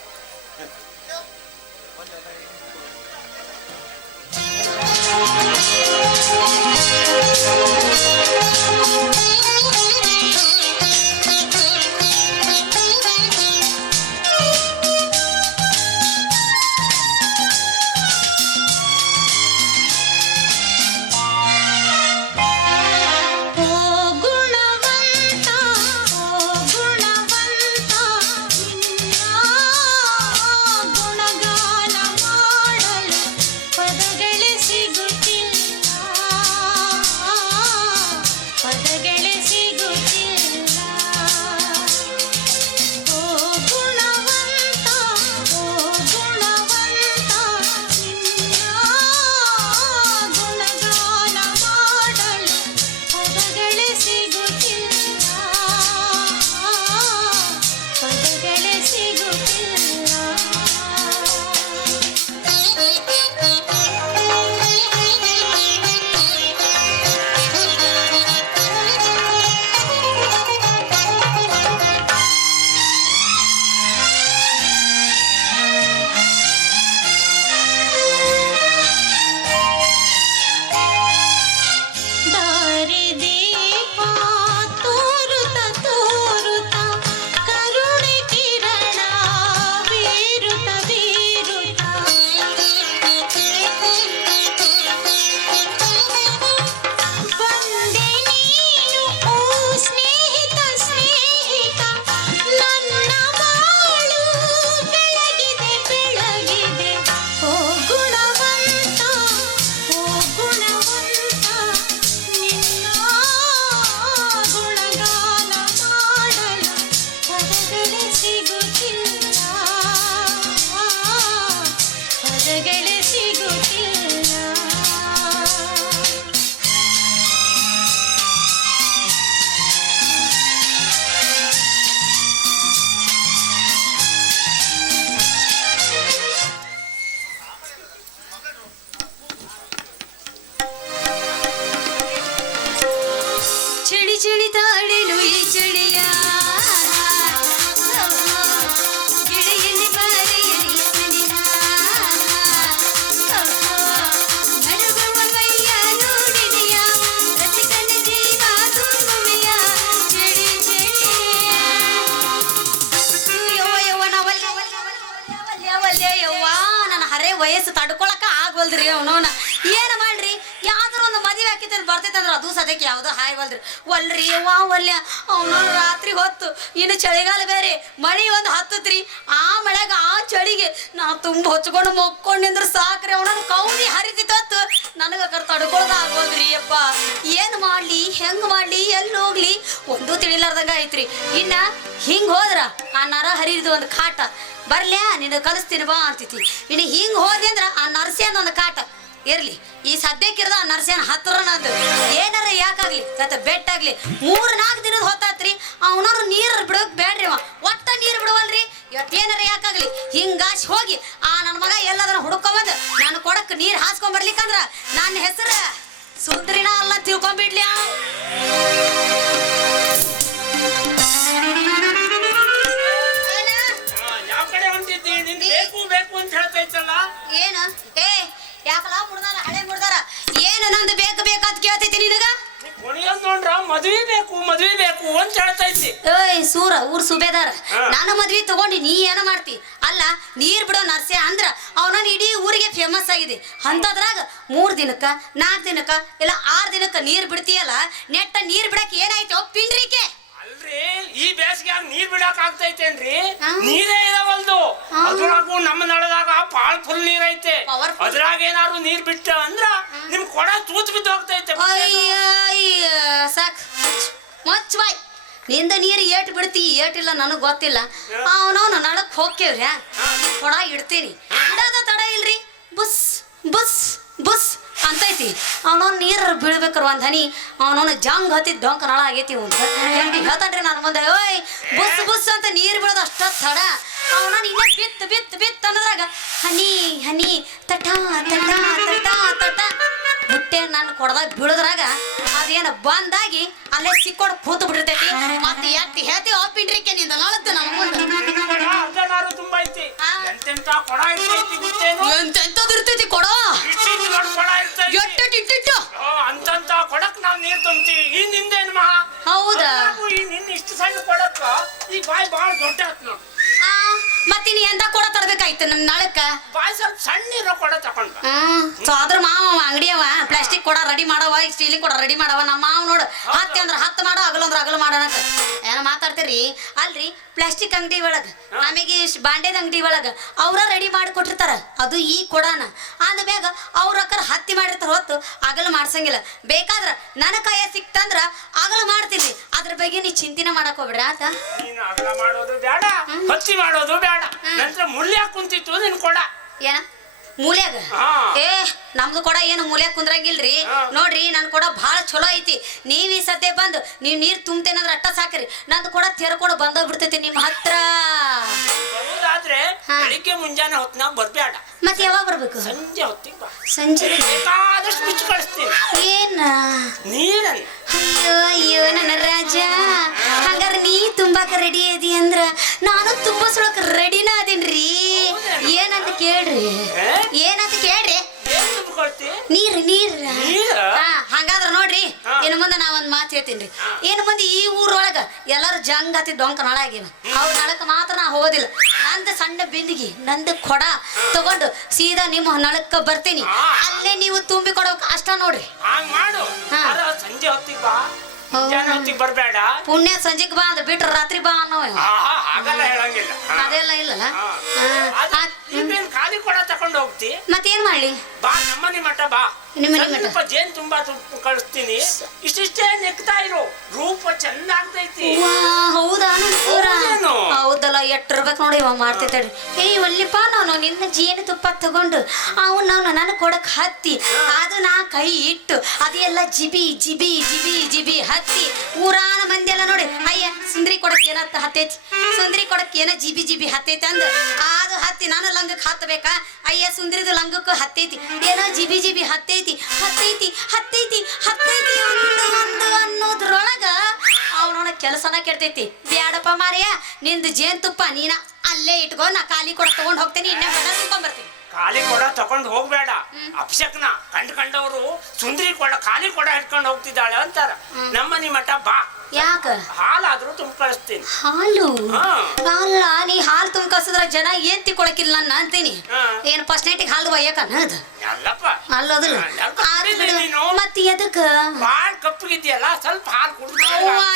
ಚಳಿ ತಾಳಲು ಈ ಚಳಿಯ ಗಿಳಿಯಲ್ಲಿ ಬಾರಿಯಲಿ ಮನಿನ ನಡುಗುವಯ್ಯ ನೋಡಿದೆಯ ರಸಿಕನ ಜೀವ ತುಂಬುವೆಯ ಚಳಿ ಯವ್ವ ನನ್ನ ಹರೇ ವಯಸ್ಸು ತಡ್ಕೊಳಕ ಆಗ್ವಲ್ದ್ರಿ ಅವನವನ ಏನ್ ಮಾಡ್ರಿ ಯಾವ್ದಾರ ಒಂದು ಮದುವೆ ಹಾಕಿದ್ರೆ ಬರ್ತೈತಂದ್ರ ಅದು ಸದ್ಯಕ್ಕೆ ಯಾವ್ದೋ ಹಾಯ್ವಲ್ರಿ ಒಲ್ರಿ ಯವ್ವ ಒಲ್ಯ ಅವನು ರಾತ್ರಿ ಹೊತ್ತು ಇನ್ನು ಚಳಿಗಾಲ ಬೇರೆ ಮಳಿ ಒಂದು ಹತ್ತತ್ರಿ ಆ ಮಳೆಗ ಆ ಚಳಿಗೆ ನಾ ತುಂಬ ಹೊಚ್ಕೊಂಡು ಮೊಕ್ಕೊಂಡಿಂದ್ರ ಸಾಕ್ರಿ ಅವನ ಕೌನಿ ಹರಿತಿತ್ತು ನನಗ ತಡ್ಕೊಳದ ಆಗ್ವಲ್ರಿ ಯಪ್ಪ ಏನ್ ಮಾಡ್ಲಿ ಹೆಂಗ್ ಮಾಡ್ಲಿ ಎಲ್ಲಿ ಹೋಗ್ಲಿ ಒಂದು ತಿಳಿಲಾರ್ದಂಗ ಐತ್ರಿ ಇನ್ನ ಹಿಂಗ್ ಹೋದ್ರ ಆ ನರ ಹರಿದು ಒಂದು ಕಾಟ ಬರ್ಲ್ಯಾ ನಿನ್ನ ಕಲಿಸ್ತೀನಿ ಬಾ ಅಂತಿತಿ ಇನ್ನು ಹಿಂಗ್ ಹೋದೆ ಅಂದ್ರ ಆ ನರ್ಸಿಯನ್ ಒಂದು ಕಾಟ ಇರ್ಲಿ ಈ ಸದ್ಯಕ್ಕಿರದ ಆ ನರ್ಸಿಯನ್ ಹತ್ರನದು ಏನಾರ ಯಾಕಾಗ್ಲಿ ಮತ್ತೆ ಬೆಟ್ಟಾಗ್ಲಿ 3-4 ದಿನದ ಹೊತ್ತಾತ್ರಿ ಅವನವ್ರು ನೀರು ಬಿಡೋಕ್ ಬೇಡ್ರಿ ಅವ ಒಟ್ಟ ನೀರು ಬಿಡುವಲ್ರಿ ಇವತ್ತು ಏನಾರ ಯಾಕಾಗ್ಲಿ ಹಿಂಗಾಶ್ ಹೋಗಿ ಆ ನನ್ನ ಮಗ ಎಲ್ಲದನ್ನ ಹುಡ್ಕೊಂಬಂದು ನಾನು ಕೊಡಕ್ ನೀರು ಹಾಸ್ಕೊಂಡ್ ಬರ್ಲಿಕ್ಕಂದ್ರ ನನ್ನ ಹೆಸರು ಸುಂದ್ರಿನ ಅಲ್ಲ ತಿಳ್ಕೊಂಡ್ಬಿಡ್ಲಿ ಯಾವ ಕಡೆ ಹೊಂಟಿದ್ದಿ? ನಿನ್ ಬೇಕು ಅಂತ ಹೇಳ್ತೈತಲ್ಲ ಏನ ಏ ಯಾಕಲ್ಲ ಮುಡ್ದಾರ ಹಳೆ ಮುಡ್ದಾರ ಏನು ನಂದು ಬೇಕು ಕೇಳ್ತೈತಿ ನಿನಗ ಕುಣಿಯೋದ್ ನೋಡ್ರ ಮದ್ವಿ ಬೇಕು ಅಂತ ಹೇಳ್ತೈತಿ. ಏಯ್ ಸೂರ ಊರ್ ಸುಬೇದಾರ ನನ್ನ ಮದ್ವಿ ತಗೊಂಡು ನೀ ಏನ ಮಾಡ್ತಿ ಅಲ್ಲ ನೀರ್ ಬಿಡೋ ನರ್ಸೆ ಅಂದ್ರ ಅವನ ಇಡೀ ಊರಿಗೆ ಫೇಮಸ್ ಆಗಿದೆ ಅಂತದ್ರಾಗ 3 ದಿನಕ್ಕ 4 ದಿನಕ್ಕ ಇಲ್ಲ 6 ದಿನಕ್ಕ ನೀರ್ ಬಿಡ್ತೀಯಲ್ಲ ನೆಟ್ಟ ನೀರ್ ಬಿಡಕ್ ಏನಾಯ್ತು ಪಿಂಡ್ರಿಕೆ ಅಲ್ರಿ ಈ ಬೇಸಿಗೆ ನೀರ್ ಬಿಡಕ್ ಆಗ್ತೈತೇನ್ರಿ? ನೀರೇ ಇದಾವಲ್ದು ಅದ್ರಾಗೂ ನಮ್ಮ ನಳದಾಗ ಪಾಳ್ ಫುಲ್ ಐತೆ Powerful. ಅದ್ರಾಗ ಏನಾದ್ರು ನೀರ್ ಬಿಟ್ಟ ಅಂದ್ರ ನಿಮ್ ಕೊಡ ತೂತ್ ಬಿದ್ದು ಹೋಗ್ತೈತೆ ಅಯ್ಯ ಸಾಕ್ ಮಚ್ ಬಾಯ್ ನಿಂದ ನೀರು ಏಟ್ ಬಿಡ್ತಿ ಏಟಿಲ್ಲ ನನಗೆ ಗೊತ್ತಿಲ್ಲ ಅವನವನು ನಡಕ್ ಹೋಗ್ತೇವ್ರಿ ಕೊಡ ಇಡ್ತೀನಿ ಇಡೋದ ತಡ ಇಲ್ರಿ ಬುಸ್ ಬುಸ್ ಬುಸ್ ಅಂತೈತಿ ಅವನವ್ನು ನೀರು ಬೀಳ್ಬೇಕ್ರ ಒಂದ್ ಹನಿ ಅವನವನು ಜಂಗ್ ಹತ್ತಿದ್ ಡೊಂಕ ನಳ ಆಗೈತಿ ಹೇಳ್ತಾನ್ರಿ ನಾನು ಮುಂದೆ ಓಯ್ ಬುಸ್ ಬುಸ್ ಅಂತ ನೀರು ಬೀಳೋದು ಅಷ್ಟ ತಡ ಅವನ ಇನ್ನೇ ಬಿತ್ ಬಿತ್ ಬಿತ್ ಅನ್ನೋದ್ರಾಗ ಹನಿ ಹನಿ ತಟ ತಟ ತಟ ತಟ ಬುಟ್ಟೆ ನನ್ನ ಕೊಡದಾಗ ಬೀಳೋದ್ರಾಗ ಅದೇನು ಬಂದಾಗಿ ಅಲ್ಲೇ ಸಿಕ್ಕೊಂಡು ಕೂತು ಬಿಟ್ಟಿರ್ತೈತಿ ಮತ್ತೆ ಎತ್ತಿ ಹೇಳ್ತಿ ಆಪಿಂಡ್ರಿಕೆ ನಿಂದ ನಳದ್ದು ನನ್ನ ಮುಂದೆ ಅರ್ಧನಾರು ತುಂಬಾ ಐತಿ ಎಂತೆಂತ ಕೊಡ ಇರ್ತೈತಿ ಗೊತ್ತೇನು ಎಂತೆಂತದ್ದು ಇರ್ತೈತಿ ಕೊಡ ಇಟ್ಟಿದ್ದು ದೊಡ್ಡ ಕೊಡ ಇರ್ತೈತಿ ಎಟ್ಟಿಟ್ಟಿಟ್ಟು ಅಂತಂತ ಕೊಡಕ್ ನಾವ್ ನೀರ್ ತುಂಬ್ತೀವಿ ಈ ನಿಂದೇನು ಮಹಾ ಹೌದಾ ಈ ನಿನ್ನ ಇಷ್ಟು ಸಣ್ಣ ಕೊಡಕ್ಕ ಈ ಬಾಯಿ ಬಾಳ ದೊಡ್ಡ ಆತ್ ನೋಡು ಮತ್ತೆ ನೀ ಎಂತ ಕೊಡ ತರಬೇಕಾಯ್ತು ನಮ್ ನಾಳಕ್ಕ ಬಾಯಿ ಸ್ವಲ್ಪ ಸಣ್ಣ ಇರೋ ಕೊಡ ತಕೊಂಡ್ ಬಾ ಸೊ ಅದ್ರ ಮಾವ ಅಂಗಡಿಯವ ಪ್ಲಾಸ್ಟಿಕ್ ಕೊಡ ರೆಡಿ ಮಾಡವ ಸ್ಟೀಲಿಂಗ್ ಕೊಡ ರೆಡಿ ಮಾಡವ ನಮ್ಮ ಮಾವ ನೋಡು ಹತ್ತಿ ಅಂದ್ರ ಹತ್ತು ಮಾಡೋ ಅಗಲ ಅಂದ್ರ ಅಗಲ ಮಾಡೋಣ ಏನ ಮಾತಾಡ್ತೀರಿ ಅಲ್ರಿ ಪ್ಲಾಸ್ಟಿಕ್ ಅಂಗಡಿ ಒಳಗ ಆಮೇಲೆ ಬಾಂಡೆದ ಅಂಗಡಿ ಒಳಗ ಅವ್ರ ರೆಡಿ ಮಾಡಿ ಕೊಟ್ಟಿರ್ತಾರ ಅದು ಈ ಕೊಡನ ಅಂದ್ಮ್ಯಾಗ ಅವ್ರ ಅಕ್ಕರ ಹತ್ತಿ ಮಾಡಿರ್ತಾರ ಹೊತ್ತು ಅಗಲ ಮಾಡ್ಸಂಗಿಲ್ಲ ಬೇಕಾದ್ರ ನನ್ನ ಕೈಯ ಸಿಕ್ತಂದ್ರ ಅಗಲ ಮಾಡ್ತೀನಿ ಅದ್ರ ಬಗ್ಗೆ ನೀ ಚಿಂತಿನ ಮಾಡಕ್ ಹೋಗ್ಬಿಡ್ರ ಆತ ನೀನು ಅಗಲ ಮಾಡೋದು ಬೇಡ ಹತ್ತಿ ಮಾಡೋದು ಬೇಡ ನಂತರ ಮುಳ್ಳ್ಯಾಕ ಕುಂತಿತ್ತು ನಿನ್ ಕೊಡ ಏನ ಮೂಲ್ಯಾಗ ಏ ನಮ್ದು ಕೊಡ ಏನು ಮೂಲ್ಯಾಗ ಕುಂದ್ರಂಗಿಲ್ರಿ ನೋಡ್ರಿ ನನ್ ಕೊಡ ಬಹಳ ಚಲೋ ಐತಿ ನೀವ್ ಈ ಸದ್ಯ ಬಂದು ನೀವ್ ನೀರ್ ತುಂಬ್ತೇನಂದ್ರ ಅಟ್ಟ ಸಾಕ್ರಿ ನಂದು ಕೊಡ ತೆರ್ಕೊಂಡು ಬಂದೋಗ್ಬಿಡ್ತೈತಿ ನಿಮ್ ಹತ್ರ ಬರುದಾದ್ರೆ ಬೆಳಿಗ್ಗೆ ಮುಂಜಾನೆ ಹೊತ್ನಾಗ ಬರ್ಬೇಡ ಮತ್ತೆ ಯಾವಾಗ ಬರ್ಬೇಕು ಸಂಜೆ ಹೊತ್ತಿಗೆ ಬಾ ಸಂಜೆ ಬೇಕಾದಷ್ಟು ಬಿಚ್ಚು ಕಳಿಸ್ತೀನಿ ಏನ ನೀರನ್ನ ಅಯ್ಯೋ ಅಯ್ಯೋ ನನ್ನ ರಾಜ ಹಂಗಾರ ನೀ ತುಂಬಾಕ ರೆಡಿ ಅದಿ ಅಂದ್ರ ನಾನು ತುಂಬಸೊಳಕ ರೆಡಿನ ಅದೀನ್ರಿ ಏನಂತ ಕೇಳ್ರಿ ಏನಂತ ಕೇಳ್ರಿ ನೀರ್ ನೀರ್ ಹಂಗಾದ್ರ ನೋಡ್ರಿ ಇನ್ನು ಮುಂದೆ ನಾ ಒಂದ್ ಮಾತು ಹೇಳ್ತೀನಿ ಇನ್ನು ಮುಂದೆ ಈ ಊರೊಳಗ ಎಲ್ಲಾರು ಜಂಗ್ ಹತ್ತಿ ಡೊಂಕ ನಳ ಆಗಿವ ಅವ್ರ ನಳಕ್ ಮಾತ್ರ ನಾ ಹೋಗೋದಿಲ್ಲ ನಂದು ಸಣ್ಣ ಬಿಂದಿಗೆ ನಂದು ಕೊಡ ತಗೊಂಡು ಸೀದಾ ನಿಮ್ಮ ನಳಕ್ಕ ಬರ್ತೀನಿ ಅಲ್ಲೇ ನೀವು ತುಂಬಿ ಕೊಡೋಕ್ ಅಷ್ಟ ನೋಡ್ರಿ ಮಾಡು ಸಂಜೆ ಹೊತ್ತಿಗೆ ಬಾ ಮುಂಜಾನೆ ಹೊತ್ತಿಗೆ ಬರ್ಬೇಡ ಪುಣ್ಯ ಸಂಜೆಗ್ ಬಾ ಅಂದ ಬಿಟ್ರ ರಾತ್ರಿ ಬಾ ಅನ್ನೋ ಹಾಗಲ್ಲ ಹೇಳಂಗಿಲ್ಲ ಅದೆಲ್ಲ ಇಲ್ಲಲ್ಲ ನೀವೇನ್ ಖಾಲಿ ಕೊಡ ತಕೊಂಡು ಹೋಗ್ತಿ ಮತ್ತೇನ್ ಮಾಡ್ಲಿ ಬಾ ನಮ್ಮನೆ ಮಠ ಬಾ ನಿಮ್ಮ ಮನೆ ಮಠ ಸ್ವಲ್ಪ ಜೇನ್ ತುಂಬಾ ತುಪ್ಪ ಕಳಿಸ್ತೀನಿ ಇಷ್ಟಿಷ್ಟೇ ನೆಕ್ತಾ ಇರು ರೂಪ ಚಂದ ಆಗ್ತೈತಿ ಹೌದಾ ಹೌದಲ್ಲ ಎಟ್ಟಿರ್ಬೇಕು ನೋಡಿ ಇವ ಮಾಡ್ತೈತಡ್ರಿ ಏಯ್ ಒಲ್ಲಿಪ್ಪ ನಾನು ನಿನ್ನ ಜೇನು ತುಪ್ಪ ತಗೊಂಡು ಅವನು ನನ್ನ ಕೊಡಕ್ ಹತ್ತಿ ಅದು ನಾ ಕೈ ಇಟ್ಟು ಅದೆಲ್ಲ ಜಿಬಿ ಜಿಬಿ ಜಿಬಿ ಜಿಬಿ ಹತ್ತಿ ಊರಾನ ಮಂದಿ ಎಲ್ಲ ನೋಡಿ ಅಯ್ಯ ಸುಂದ್ರಿ ಕೊಡಕ್ ಏನ ಹತ್ತೈತಿ ಸುಂದ್ರಿ ಕೊಡಕ್ ಏನ ಜಿಬಿ ಜಿಬಿ ಹತ್ತೈತಿ ಅಂದ ಅದು ಹತ್ತಿ ನಾನು ಲಂಗಕ್ಕೆ ಹತ್ತಬೇಕಾ ಅಯ್ಯ ಸುಂದ್ರಿದ ಲಂಗಕ್ಕೂ ಹತ್ತೈತಿ ಏನೋ ಜಿಬಿ ಜಿಬಿ ಹತ್ತೈತಿ ಹತ್ತೈತಿ ಹತ್ತೈತಿ ಹತ್ತೈತಿ ಒಂದು ಅನ್ನೋದ್ರೊಳಗ ಅವನವನ ಕೆಲಸನ ಕೆಡ್ತೈತಿ ಬ್ಯಾಡಪ್ಪ ಮಾರಿಯ ನಿಂದು ಜೇನ್ ತುಪ್ಪ ನೀನ ಅಲ್ಲೇ ಇಟ್ಕೊ ನಾ ಖಾಲಿ ಕೊಡ ತಗೊಂಡ್ ಹೋಗ್ತೇನೆ ಇನ್ನೇ ಬೇಡ ತುಂಬ್ಕೊಂಡ್ ಬರ್ತೀನಿ ಖಾಲಿ ಕೊಡ ತಕೊಂಡ್ ಹೋಗ್ಬೇಡ ಅಪ್ಶಕ್ನ ಕಂಡ್ಕಂಡವ್ರು ಸುಂದ್ರಿ ಕೊಡ ಖಾಲಿ ಕೊಡ ಇಟ್ಕೊಂಡು ಹೋಗ್ತಿದ್ದಾಳೆ ಅಂತಾರ ನಮ್ಮನಿ ಮಠ ಬಾ ಯಾಕ ಹಾಲಾದ್ರೂ ತುಂಬ ಕಳಿಸ್ತೀನಿ ಹಾಲು ಅಲ್ಲ ನೀ ಹಾಲು ತುಂಬ ಕಳ್ಸಿದ್ರ ಜನ ಏನ್ ತಿಕ್ಕೊಳಕಿಲ್ಲ ನನ್ನ ಅಂತೀನಿ ಏನ್ ಫಸ್ಟ್ ನೈಟಿಗೆ ಹಾಲು ಒಯ್ಯಕನ ಅದು ಎಲ್ಲಪ್ಪ ಅಲ್ಲೋದಿಲ್ಲ ಮತ್ತೆ ಎದಕ್ಕ ಬಾಳ್ ಕಪ್ಪಗಿದ್ಯಲ್ಲ ಸ್ವಲ್ಪ ಹಾಲು ಕುಡಿದ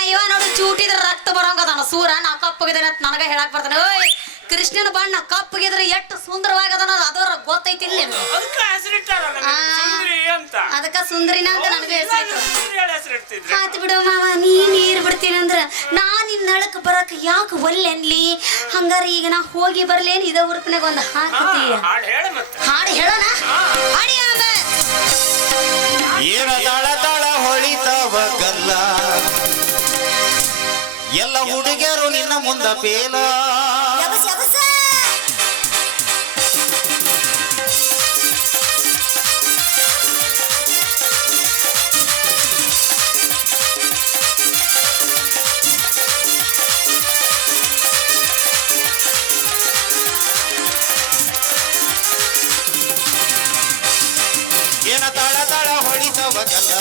ಇವ ನೋಡಿ ಚೂಟಿದ್ರ ರಕ್ತ ಬರೋಂಗದಾನ ಸೂರ ನಾ ಕಪ್ಪಗಿದ್ದೇನೆ ಅಂತ ನನಗ ಹೇಳಕ್ ಬರ್ತಾನೆ ಓಯ್ ಕೃಷ್ಣನ ಬಣ್ಣ ಕಪ್ಪಗಿದ್ರೆ ಎಷ್ಟು ಸುಂದರವಾಗದನ ಅದರ ಗೊತ್ತೈತಿ ಇಲ್ಲಿ ಅದಕ್ಕೆ ಹೆಸರಿಟ್ಟಾರಲ್ಲ ಸುಂದ್ರಿ ಅಂತ ಅದಕ್ಕ ಸುಂದರಿನ ಅಂತ ನನಗೆ ಹೆಸರಿಡ್ತಿದ್ರು ಆತ್ ಬಿಡು ಮಾವ ನೀ ನೀರ್ ಬಿಡ್ತೀನಿ ಅಂದ್ರ ನಾನ್ ಇನ್ ನಳಕ್ ಬರಕ್ ಯಾಕೆ ಒಲ್ಲೆ ಅನ್ಲಿ ಹಂಗಾರ ಈಗ ನಾ ಹೋಗಿ ಬರ್ಲೇನ್ ಇದ ಉರುಪನಾಗ ಒಂದು ಹಾಕ್ತೀಯ ಹಾಡು ಹೇಳ ಮತ್ತೆ ಹಾಡು ಹೇಳೋಣ ಹಾಡಿ ಏನ ತಾಳ ತಾಳ ಹೊಳಿತಾವ ಗಲ್ಲ ಎಲ್ಲ ಹುಡುಗಿಯರು ನಿನ್ನ ಮುಂದ ಪೇಲ ಏನ ತಾಳ ತಾಳ ಹೊಳಿತಾವ ಗಲ್ಲ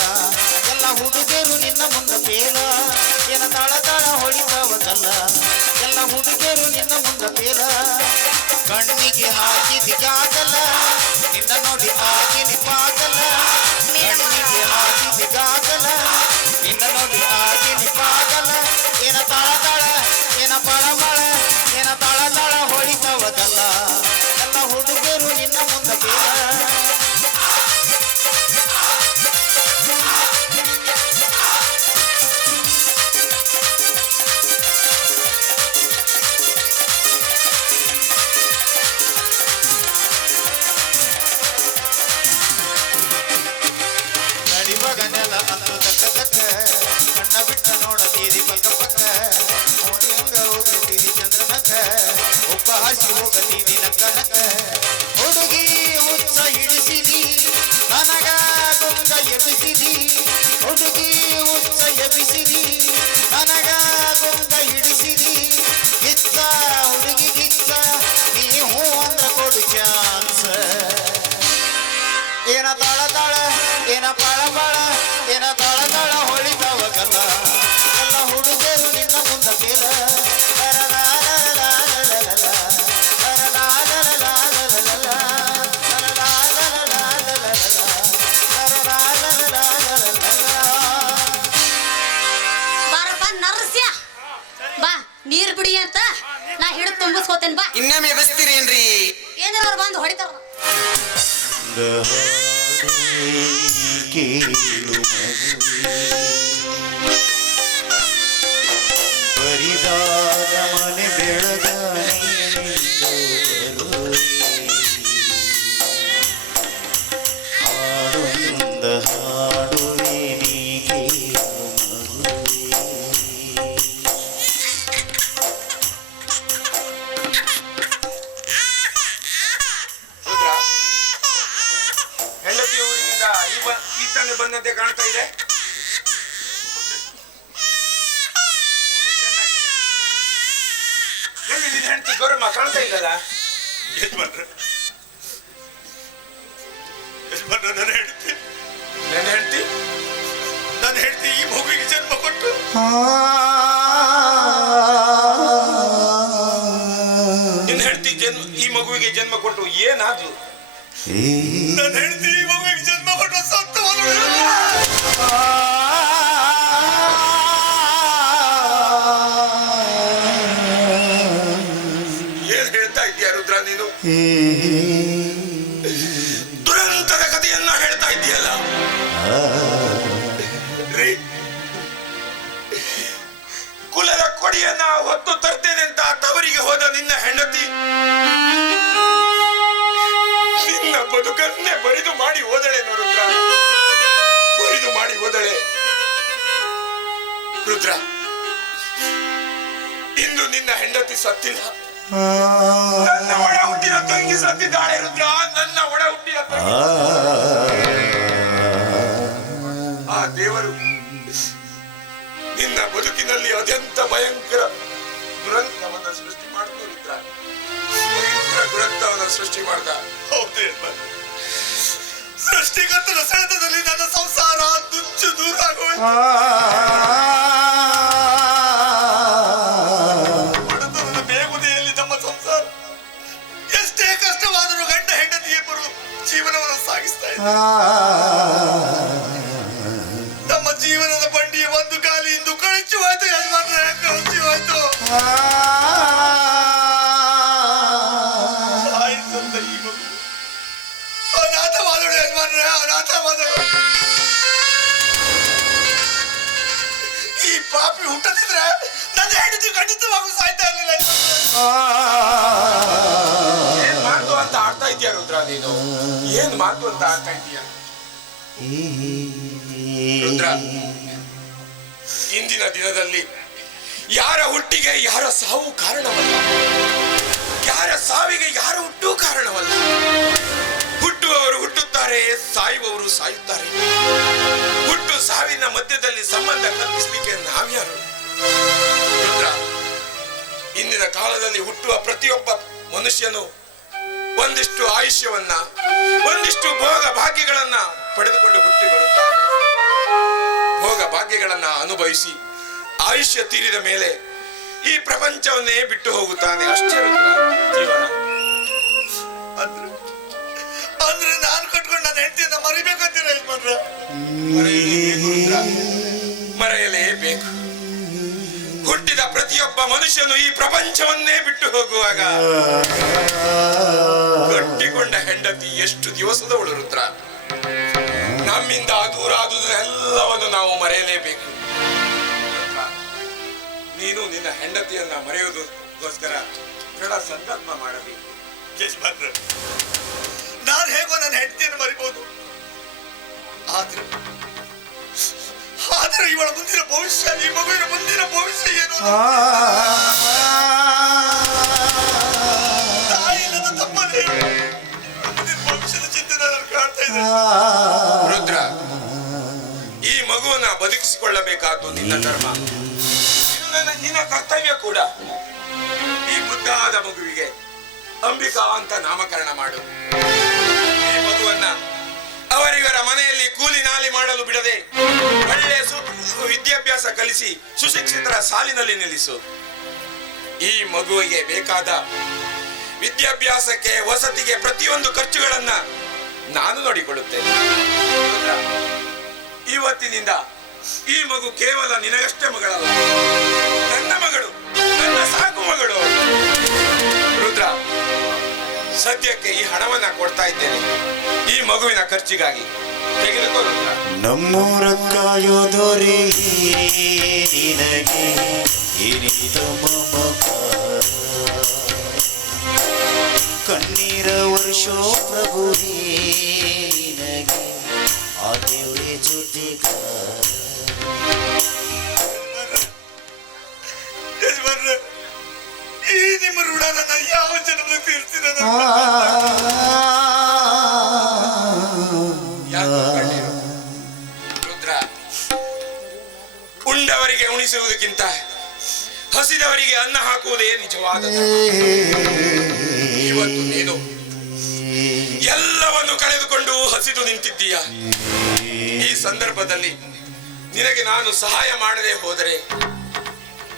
ಎಲ್ಲ ಹುಡುಗಿಯರು ನಿನ್ನ ಮುಂದ ಪೇಲ ಏನ ತಾಳ ತಾಳ ಹೊಳಿತಾವ ಗಲ್ಲ ಎಲ್ಲ ಹುಡುಗಿಯರು ನಿನ್ನ ಮುಂದ ಪೇಲ ಕಣ್ಣಿಗೆ ಹಾಕಿದಿಗಾಗಲ್ಲ ನಿನ್ನ ನೋಡಿ ಆಗಿನಿ ಪಾಗಲ್ಲ ಕಣ್ಣಿಗೆ ಹಾಕಿದಿಗಾಗಲ್ಲ ನಿನ್ನ ನೋಡಿ ಆಗಿನಿ ಪಾಗಲ್ಲ ಏನ ತಾಳ ತಾಳ ಏನ ಪಳ ಪಳ ಏನ ತಾಳ ತಾಳ ಹೊಳಿತಾವ ಗಲ್ಲ ಎಲ್ಲ ಹುಡುಗಿಯರು ನಿನ್ನ ಮುಂದ ಪೇಲ ಮ್ಯಾಲ ಅಂದು ದಕ್ಕ ದಕ್ಕ ಕಣ್ಣ ಬಿಟ್ಟ ನೋಡತೀರಿ ಪಕ್ಕ ಪಕ್ಕ ಮೋದಿ ಹಂಗ ಹೋಗತೀರಿ ಚಂದ್ರನಕ್ಕ ಒಬ್ಬ ಹಾಸಿ ಹೋಗತೀರಿ ನಕ್ಕ ನಕ್ಕ ಹುಡುಗಿ ಹುಚ್ಚ ಹಿಡಿಸಿದಿ ನನಗ ಗುಂಗ ಎಬ್ಬಿಸಿದಿ ಹುಡುಗಿ ಹುಚ್ಚ ಎಬ್ಬಿಸಿದಿ ನನಗ ಗುಂಗ ಹಿಡಿಸಿದಿ ಗಿಚ್ಚ ಹುಡುಗಿ ಗಿಚ್ಚ ನೀ ಹೂ ಅಂದ್ರ ಕೊಡು ಚಾನ್ಸ್ ಏನ ತಾಳ ತಾಳ ಏನ ಪಾಳ ಪಾಳ ಏನ ತಾಳ ತಾಳ ಹೊಳಿತಾವ ಕಲ್ಲ ಎಲ್ಲ ಹುಡುಗರು ನಿನ್ನ ಮುಂದ ಕೇಳ ಬಾರಪ್ಪ ನರಸ್ಯ ಬಾ ನೀರ್ ಬಿಡಿ ಅಂತ ನಾ ಹಿಡಿದು ತುಂಬಿಸ್ಕೋತೇನೆ ಬಾ ಇನ್ನೊಮ್ಮೆ ಎಬ್ಬಿಸ್ತೀರೇನ್ರಿ? ಏನಾರ ಅವ್ರು ಬಂದು ಹೊಡಿತಾರ ಬರಿದಾದ ಮನೆ ಬೆಳಗ ಹಾಡುಂದ ಹಾಡುವೆ ನೀಗೆ ರುದ್ರ, ಹೆಂಡತಿ ಊರಿನಿಂದ ಈತನೆ ಬಂದಂತೆ ಕಾಣ್ತಾ ಇದೆ. ಮಗು ಚೆನ್ನಾಗಿದೆ. ಎಲ್ಲಿ ನಿನ್ನ ಹೆಂಡತಿ ಗೌರಮ್ಮ ಕಾಣ್ತಾ ಇಲ್ಲಲ್ಲ? ಯಜಮಾನ್ರೆ ನನ್ನ ಹೆಂಡತಿ ಈ ಮಗುವಿಗೆ ಜನ್ಮ ಕೊಟ್ಟು ನಿನ್ನ ಹೆಂಡತಿ ಈ ಮಗುವಿಗೆ ಜನ್ಮ ಕೊಟ್ಟು ಏನಾದ್ಲು? ನನ್ನ ಹೆಂಡತಿ ಈ ಮಗುವಿಗೆ ಜನ್ಮ ಕೊಟ್ಟು ಸತ್ತು ಹೋದಳು. ಏನ್ ಹೇಳ್ತಾ ಇದ್ದೀಯ ರುದ್ರ ನೀನು? ದುರಂತದ ಕಥೆಯನ್ನ ಹೇಳ್ತಾ ಇದ್ದೀಯಲ್ಲ ರೀ. ಕುಲದ ಕೊಡಿಯನ್ನ ಹೊತ್ತು ತರ್ತೇನೆ ಅಂತ ತವರಿಗೆ ಹೋದ ನಿನ್ನ ಹೆಂಡತಿ ನಿನ್ನ ಬದುಕನ್ನೇ ಬರಿದು ಮಾಡಿ ಹೋದಳೆ ರುದ್ರ. ಬರಿದು ಮಾಡಿ ಹೋದಳೆ ರುದ್ರ. ಇಂದು ನಿನ್ನ ಹೆಂಡತಿ ಸತ್ತಿಲ್ಲ, ನನ್ನ ಒಡ ಹುಟ್ಟಿನ ತಂಗಿ ಸತ್ತಿದ್ದಾಳೆ ರುದ್ರ. ನನ್ನ ಒಡ ಹುಟ್ಟಿನ ತಂಗಿ. ಆ ದೇವರು ನಿನ್ನ ಬದುಕಿನಲ್ಲಿ ಅತ್ಯಂತ ಭಯಂಕರ ದುರಂತವನ್ನ ಸೃಷ್ಟಿ ಮಾಡ್ತಾ ರುದ್ರ. ಭಯಂಕರ ದುರಂತವನ್ನ ಸೃಷ್ಟಿ ಮಾಡ್ದ. ಹೌದು ಯಜಮಾನ್ರೆ. ಸೃಷ್ಟಿಕರ್ತನ ಸೆಳೆತದಲ್ಲಿ ನನ್ನ ಸಂಸಾರ ನುಚ್ಚು ದೂರಾಗೋಯ್ತು. ಬಡತನದ ಬೇಗುದಿಯಲ್ಲಿ ನಮ್ಮ ಸಂಸಾರ ಎಷ್ಟೇ ಕಷ್ಟವಾದರೂ ಗಂಡ ಹೆಂಡತಿ ಇಬ್ಬರು ಜೀವನವನ್ನು ಸಾಗಿಸ್ತಾ ಇದ್ದಾರೆ. ನಮ್ಮ ಜೀವನದ ಬಂಡಿ ಒಂದು ಕಾಲಿ ಇಂದು ಕಳಚಿ ಹೋಯ್ತು ಯಜಮಾನ್ರೆ, ಕಳಚಿ ಹೋಯ್ತು. ಆಯ್ತಂತ ಈ ಮಗು ಅನಾಥವಾದಳು ಯಜಮಾನ್ರೆ, ಅನಾಥವಾದಳು. ಈ ಪಾಪಿ ಹುಟ್ಟದಿದ್ರೆ ನನ್ನ ಹೆಂಡತಿ ಖಂಡಿತವಾಗೂ ಸಾಯ್ತಾ ಇರಲಿಲ್ಲ. ಏನ್ ಮಾತು ಅಂತ ಆಡ್ತಾ ಇದೀಯ ರುದ್ರ ನೀನು? ಏನ್ ಮಾತು ಅಂತ ಆಡ್ತಾ ಇದೀಯ ರುದ್ರ? ಇಂದಿನ ದಿನದಲ್ಲಿ ಯಾರ ಹುಟ್ಟಿಗೆ ಯಾರ ಸಾವು ಕಾರಣವಲ್ಲ, ಯಾರ ಸಾವಿಗೆ ಯಾರ ಹುಟ್ಟು ಕಾರಣವಲ್ಲ. ಹುಟ್ಟುವವರು ಹುಟ್ಟುತ್ತಾರೆ, ಸಾಯುವವರು ಸಾಯುತ್ತಾರೆ. ಹುಟ್ಟು ಸಾವಿನ ಮಧ್ಯದಲ್ಲಿ ಸಂಬಂಧ ಕಲ್ಪಿಸಲಿಕ್ಕೆ ನಾವ್ಯಾರು ರುದ್ರ? ಇಂದಿನ ಕಾಲದಲ್ಲಿ ಹುಟ್ಟುವ ಪ್ರತಿಯೊಬ್ಬ ಮನುಷ್ಯನು ಒಂದಿಷ್ಟು ಆಯುಷ್ಯವನ್ನ, ಒಂದಿಷ್ಟು ಭೋಗ ಭಾಗ್ಯಗಳನ್ನ ಪಡೆದುಕೊಂಡು ಹುಟ್ಟಿ ಬರುತ್ತಾನೆ. ಭೋಗ ಭಾಗ್ಯಗಳನ್ನ ಅನುಭವಿಸಿ ಆಯುಷ್ಯ ತೀರಿದ ಮೇಲೆ ಈ ಪ್ರಪಂಚವನ್ನೇ ಬಿಟ್ಟು ಹೋಗುತ್ತಾನೆ. ಅಷ್ಟೇ ಜೀವನ. ಅಂದ್ರೆ ನಾನು ಕಟ್ಕೊಂಡು ನನ್ನ ಹೆಂಡತಿಯನ್ನ ಮರಿಬೇಕಂತೀರ ಯಜಮಾನ್ರೆ? ಮರೆಯಲೇಬೇಕು. ಹುಟ್ಟಿದ ಪ್ರತಿಯೊಬ್ಬ ಮನುಷ್ಯನು ಈ ಪ್ರಪಂಚವನ್ನೇ ಬಿಟ್ಟು ಹೋಗುವಾಗ ಕಟ್ಟಿಕೊಂಡ ಹೆಂಡತಿ ಎಷ್ಟು ದಿವಸದವಳು ರುದ್ರ? ನಮ್ಮಿಂದ ದೂರ ಆದುದನ್ನೆಲ್ಲವನ್ನು ನಾವು ಮರೆಯಲೇಬೇಕು. ನೀನು ನಿನ್ನ ಹೆಂಡತಿಯನ್ನ ಮರೆಯುವುದಕ್ಕೋಸ್ಕರ ದೃಢ ಸಂಕಲ್ಪ ಮಾಡಬೇಕು. ಯಜಮಾನ್ರೆ, ನಾನು ಹೇಗೋ ನನ್ನ ಹೆಂಡತಿಯನ್ನು ಮರಿಬಹುದು, ಆದ್ರೆ ಇವಳ ಮುಂದಿನ ಭವಿಷ್ಯ, ಈ ಮಗುವಿನ ಮುಂದಿನ ಭವಿಷ್ಯ ಏನು? ತಾಯಿ ಇಲ್ಲದ ತಮ್ಮನೇ ಮುಂದಿನ ಭವಿಷ್ಯದ ಚಿಂತೆ ನಾನು ಕಾಡ್ತಾ ಇದೆ. ರುದ್ರ, ಈ ಮಗುವನ್ನ ಬದುಕಿಸಿಕೊಳ್ಳಬೇಕಾದ್ದು ನಿನ್ನ ಧರ್ಮ, ಇದು ನಿನ್ನ ಕರ್ತವ್ಯ ಕೂಡ. ಈ ಮುದ್ದಾದ ಮಗುವಿಗೆ ಅಂಬಿಕಾ ಅಂತ ನಾಮಕರಣ ಮಾಡು. ಈ ಮಗುವನ್ನ ಅವರಿವರ ಮನೆಯಲ್ಲಿ ಕೂಲಿ ನಾಲಿ ಮಾಡಲು ಬಿಡದೆ ಒಳ್ಳೆಯ ವಿದ್ಯಾಭ್ಯಾಸ ಕಲಿಸಿ ಸುಶಿಕ್ಷಿತರ ಸಾಲಿನಲ್ಲಿ ನಿಲ್ಲಿಸು. ಈ ಮಗುವಿಗೆ ಬೇಕಾದ ವಿದ್ಯಾಭ್ಯಾಸಕ್ಕೆ, ವಸತಿಗೆ ಪ್ರತಿಯೊಂದು ಖರ್ಚುಗಳನ್ನ ನಾನು ನೋಡಿಕೊಳ್ಳುತ್ತೇನೆ. ಇವತ್ತಿನಿಂದ ಈ ಮಗು ಕೇವಲ ನಿನಗಷ್ಟೇ ಮಗಳಲ್ಲ, ನನ್ನ ಮಗಳು, ನನ್ನ ಸಾಕು ಮಗಳು. ರುದ್ರ, ಸದ್ಯಕ್ಕೆ ಈ ಹಣವನ್ನ ಕೊಡ್ತಾ ಇದ್ದೇನೆ ಈ ಮಗುವಿನ ಖರ್ಚಿಗಾಗಿ. ತೆಗೆದುಕೋ ರುದ್ರ. ನಮ್ಮೂರ ಕಾಯೋದೋರಿ ನಿನಗೆ ಏನಿತ ಮಮಕಾರ, ಕಣ್ಣೀರ ವರ್ಷೋ ಪ್ರಭು ನಿನಗೆ ಆ ದೇವರೇ ಜೊತೆಗಾರ. ಯಜಮಾನ್ರೆ, ಈ ನಿಮ್ಮ ಋಣ ನನ್ನ ಯಾವ ಜನ್ಮದಲ್ಲಿ ತೀರ್ಸ್ತೀರ? ಯಾಕೋ ಕಣ್ಣೀರು? ರುದ್ರ, ಉಂಡವರಿಗೆ ಉಣಿಸುವುದಕ್ಕಿಂತ ಹಸಿದವರಿಗೆ ಅನ್ನ ಹಾಕುವುದೇ ನಿಜವಾದ ಧರ್ಮ. ಇವತ್ತು ನೀನು ಎಲ್ಲವನ್ನು ಕಳೆದುಕೊಂಡು ಹಸಿದು ನಿಂತಿದ್ದೀಯ. ಈ ಸಂದರ್ಭದಲ್ಲಿ ನಿನಗೆ ನಾನು ಸಹಾಯ ಮಾಡದೆ ಹೋದರೆ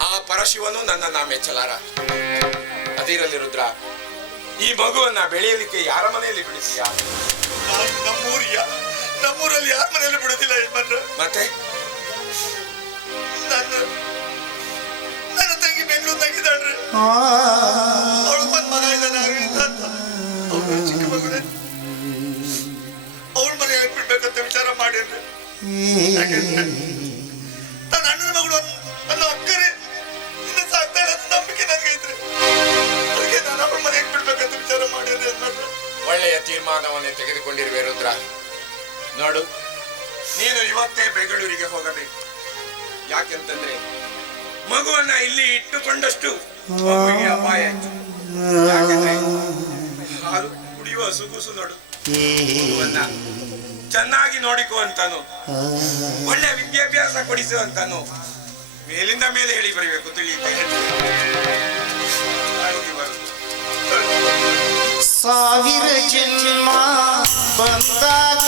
ಆ ಪರಶಿವನು ನನ್ನನ್ನ ಮೆಚ್ಚಲಾರ. ಅದಿರಲಿ ರುದ್ರ, ಈ ಮಗುವನ್ನ ಬೆಳೆಯಲಿಕ್ಕೆ ಯಾರ ಮನೆಯಲ್ಲಿ ಬಿಡಿಸಿಯಾ? ನಮ್ಮೂರಲ್ಲಿ ಯಾರ ಮನೆಯಲ್ಲಿ ಬಿಡುದಿಲ್ಲ ಯಜಮಾನ್ರೆ. ಮತ್ತೆ ನನ್ನ ತಂಗಿ ಬೆಂಗಳೂರಿನಾಗಿದ್ದಾಳ್ರಿ. ಅವಳಿಗೊಂದು ಮಗ ಇದ್ದಾನೆ ಅರವಿಂದ ಅಂತ. ಅವಳು ಚಿಕ್ಕ ಮಗುನೇ. ಅವಳ ಮನೆಯಲ್ಲಿ ಬಿಡ್ಬೇಕಂತ ವಿಚಾರ ಮಾಡಿರ್ರಿ. ಯಾಕಂದ್ರೆ ನನ್ನ ಅಣ್ಣನ ಮಗಳು ನನ್ನ ಅಕ್ಕರೆ ನಿನ್ನ ಸಾಕ್ತಾಳೆ ಅಂತ ನಂಬಿಕೆ ನನಗೈತ್ರಿ. ಅದಕ್ಕೆ ನಾನು ಅವಳ ಮನೆಗೆ ಬಿಡ್ಬೇಕಂತ ವಿಚಾರ ಮಾಡಿರ್ರಿ ಯಜಮಾನ್ರೆ. ಒಳ್ಳೆಯ ತೀರ್ಮಾನವನ್ನೇ ತೆಗೆದುಕೊಂಡಿರುವೆ ರುದ್ರ. ನೋಡು, ನೀನು ಇವತ್ತೇ ಬೆಂಗಳೂರಿಗೆ ಹೋಗಬೇಕು. ಯಾಕೆಂತಂದ್ರೆ ಮಗುವನ್ನ ಇಲ್ಲಿ ಇಟ್ಟುಕೊಂಡಷ್ಟು ಮಗುವಿಗೆ ಅಪಾಯ ಇತ್ತು. ಯಾಕಂದ್ರೆ ಹಾಲು ಕುಡಿಯುವ ಸುಗುಸು ನೋಡು. ಮಗುವನ್ನ ಚೆನ್ನಾಗಿ ನೋಡಿಕೋ ಅಂತಾನು, ಒಳ್ಳೆ ವಿದ್ಯಾಭ್ಯಾಸ ಕೊಡಿಸು ಅಂತಾನು ಮೇಲಿಂದ ಮೇಲೆ ಹೇಳಿ ಬರಬೇಕು. ತಿಳಿಯುತ್ತೆ? ಸಾವಿರ ಜನ್ಮ ಬಂದಾಗ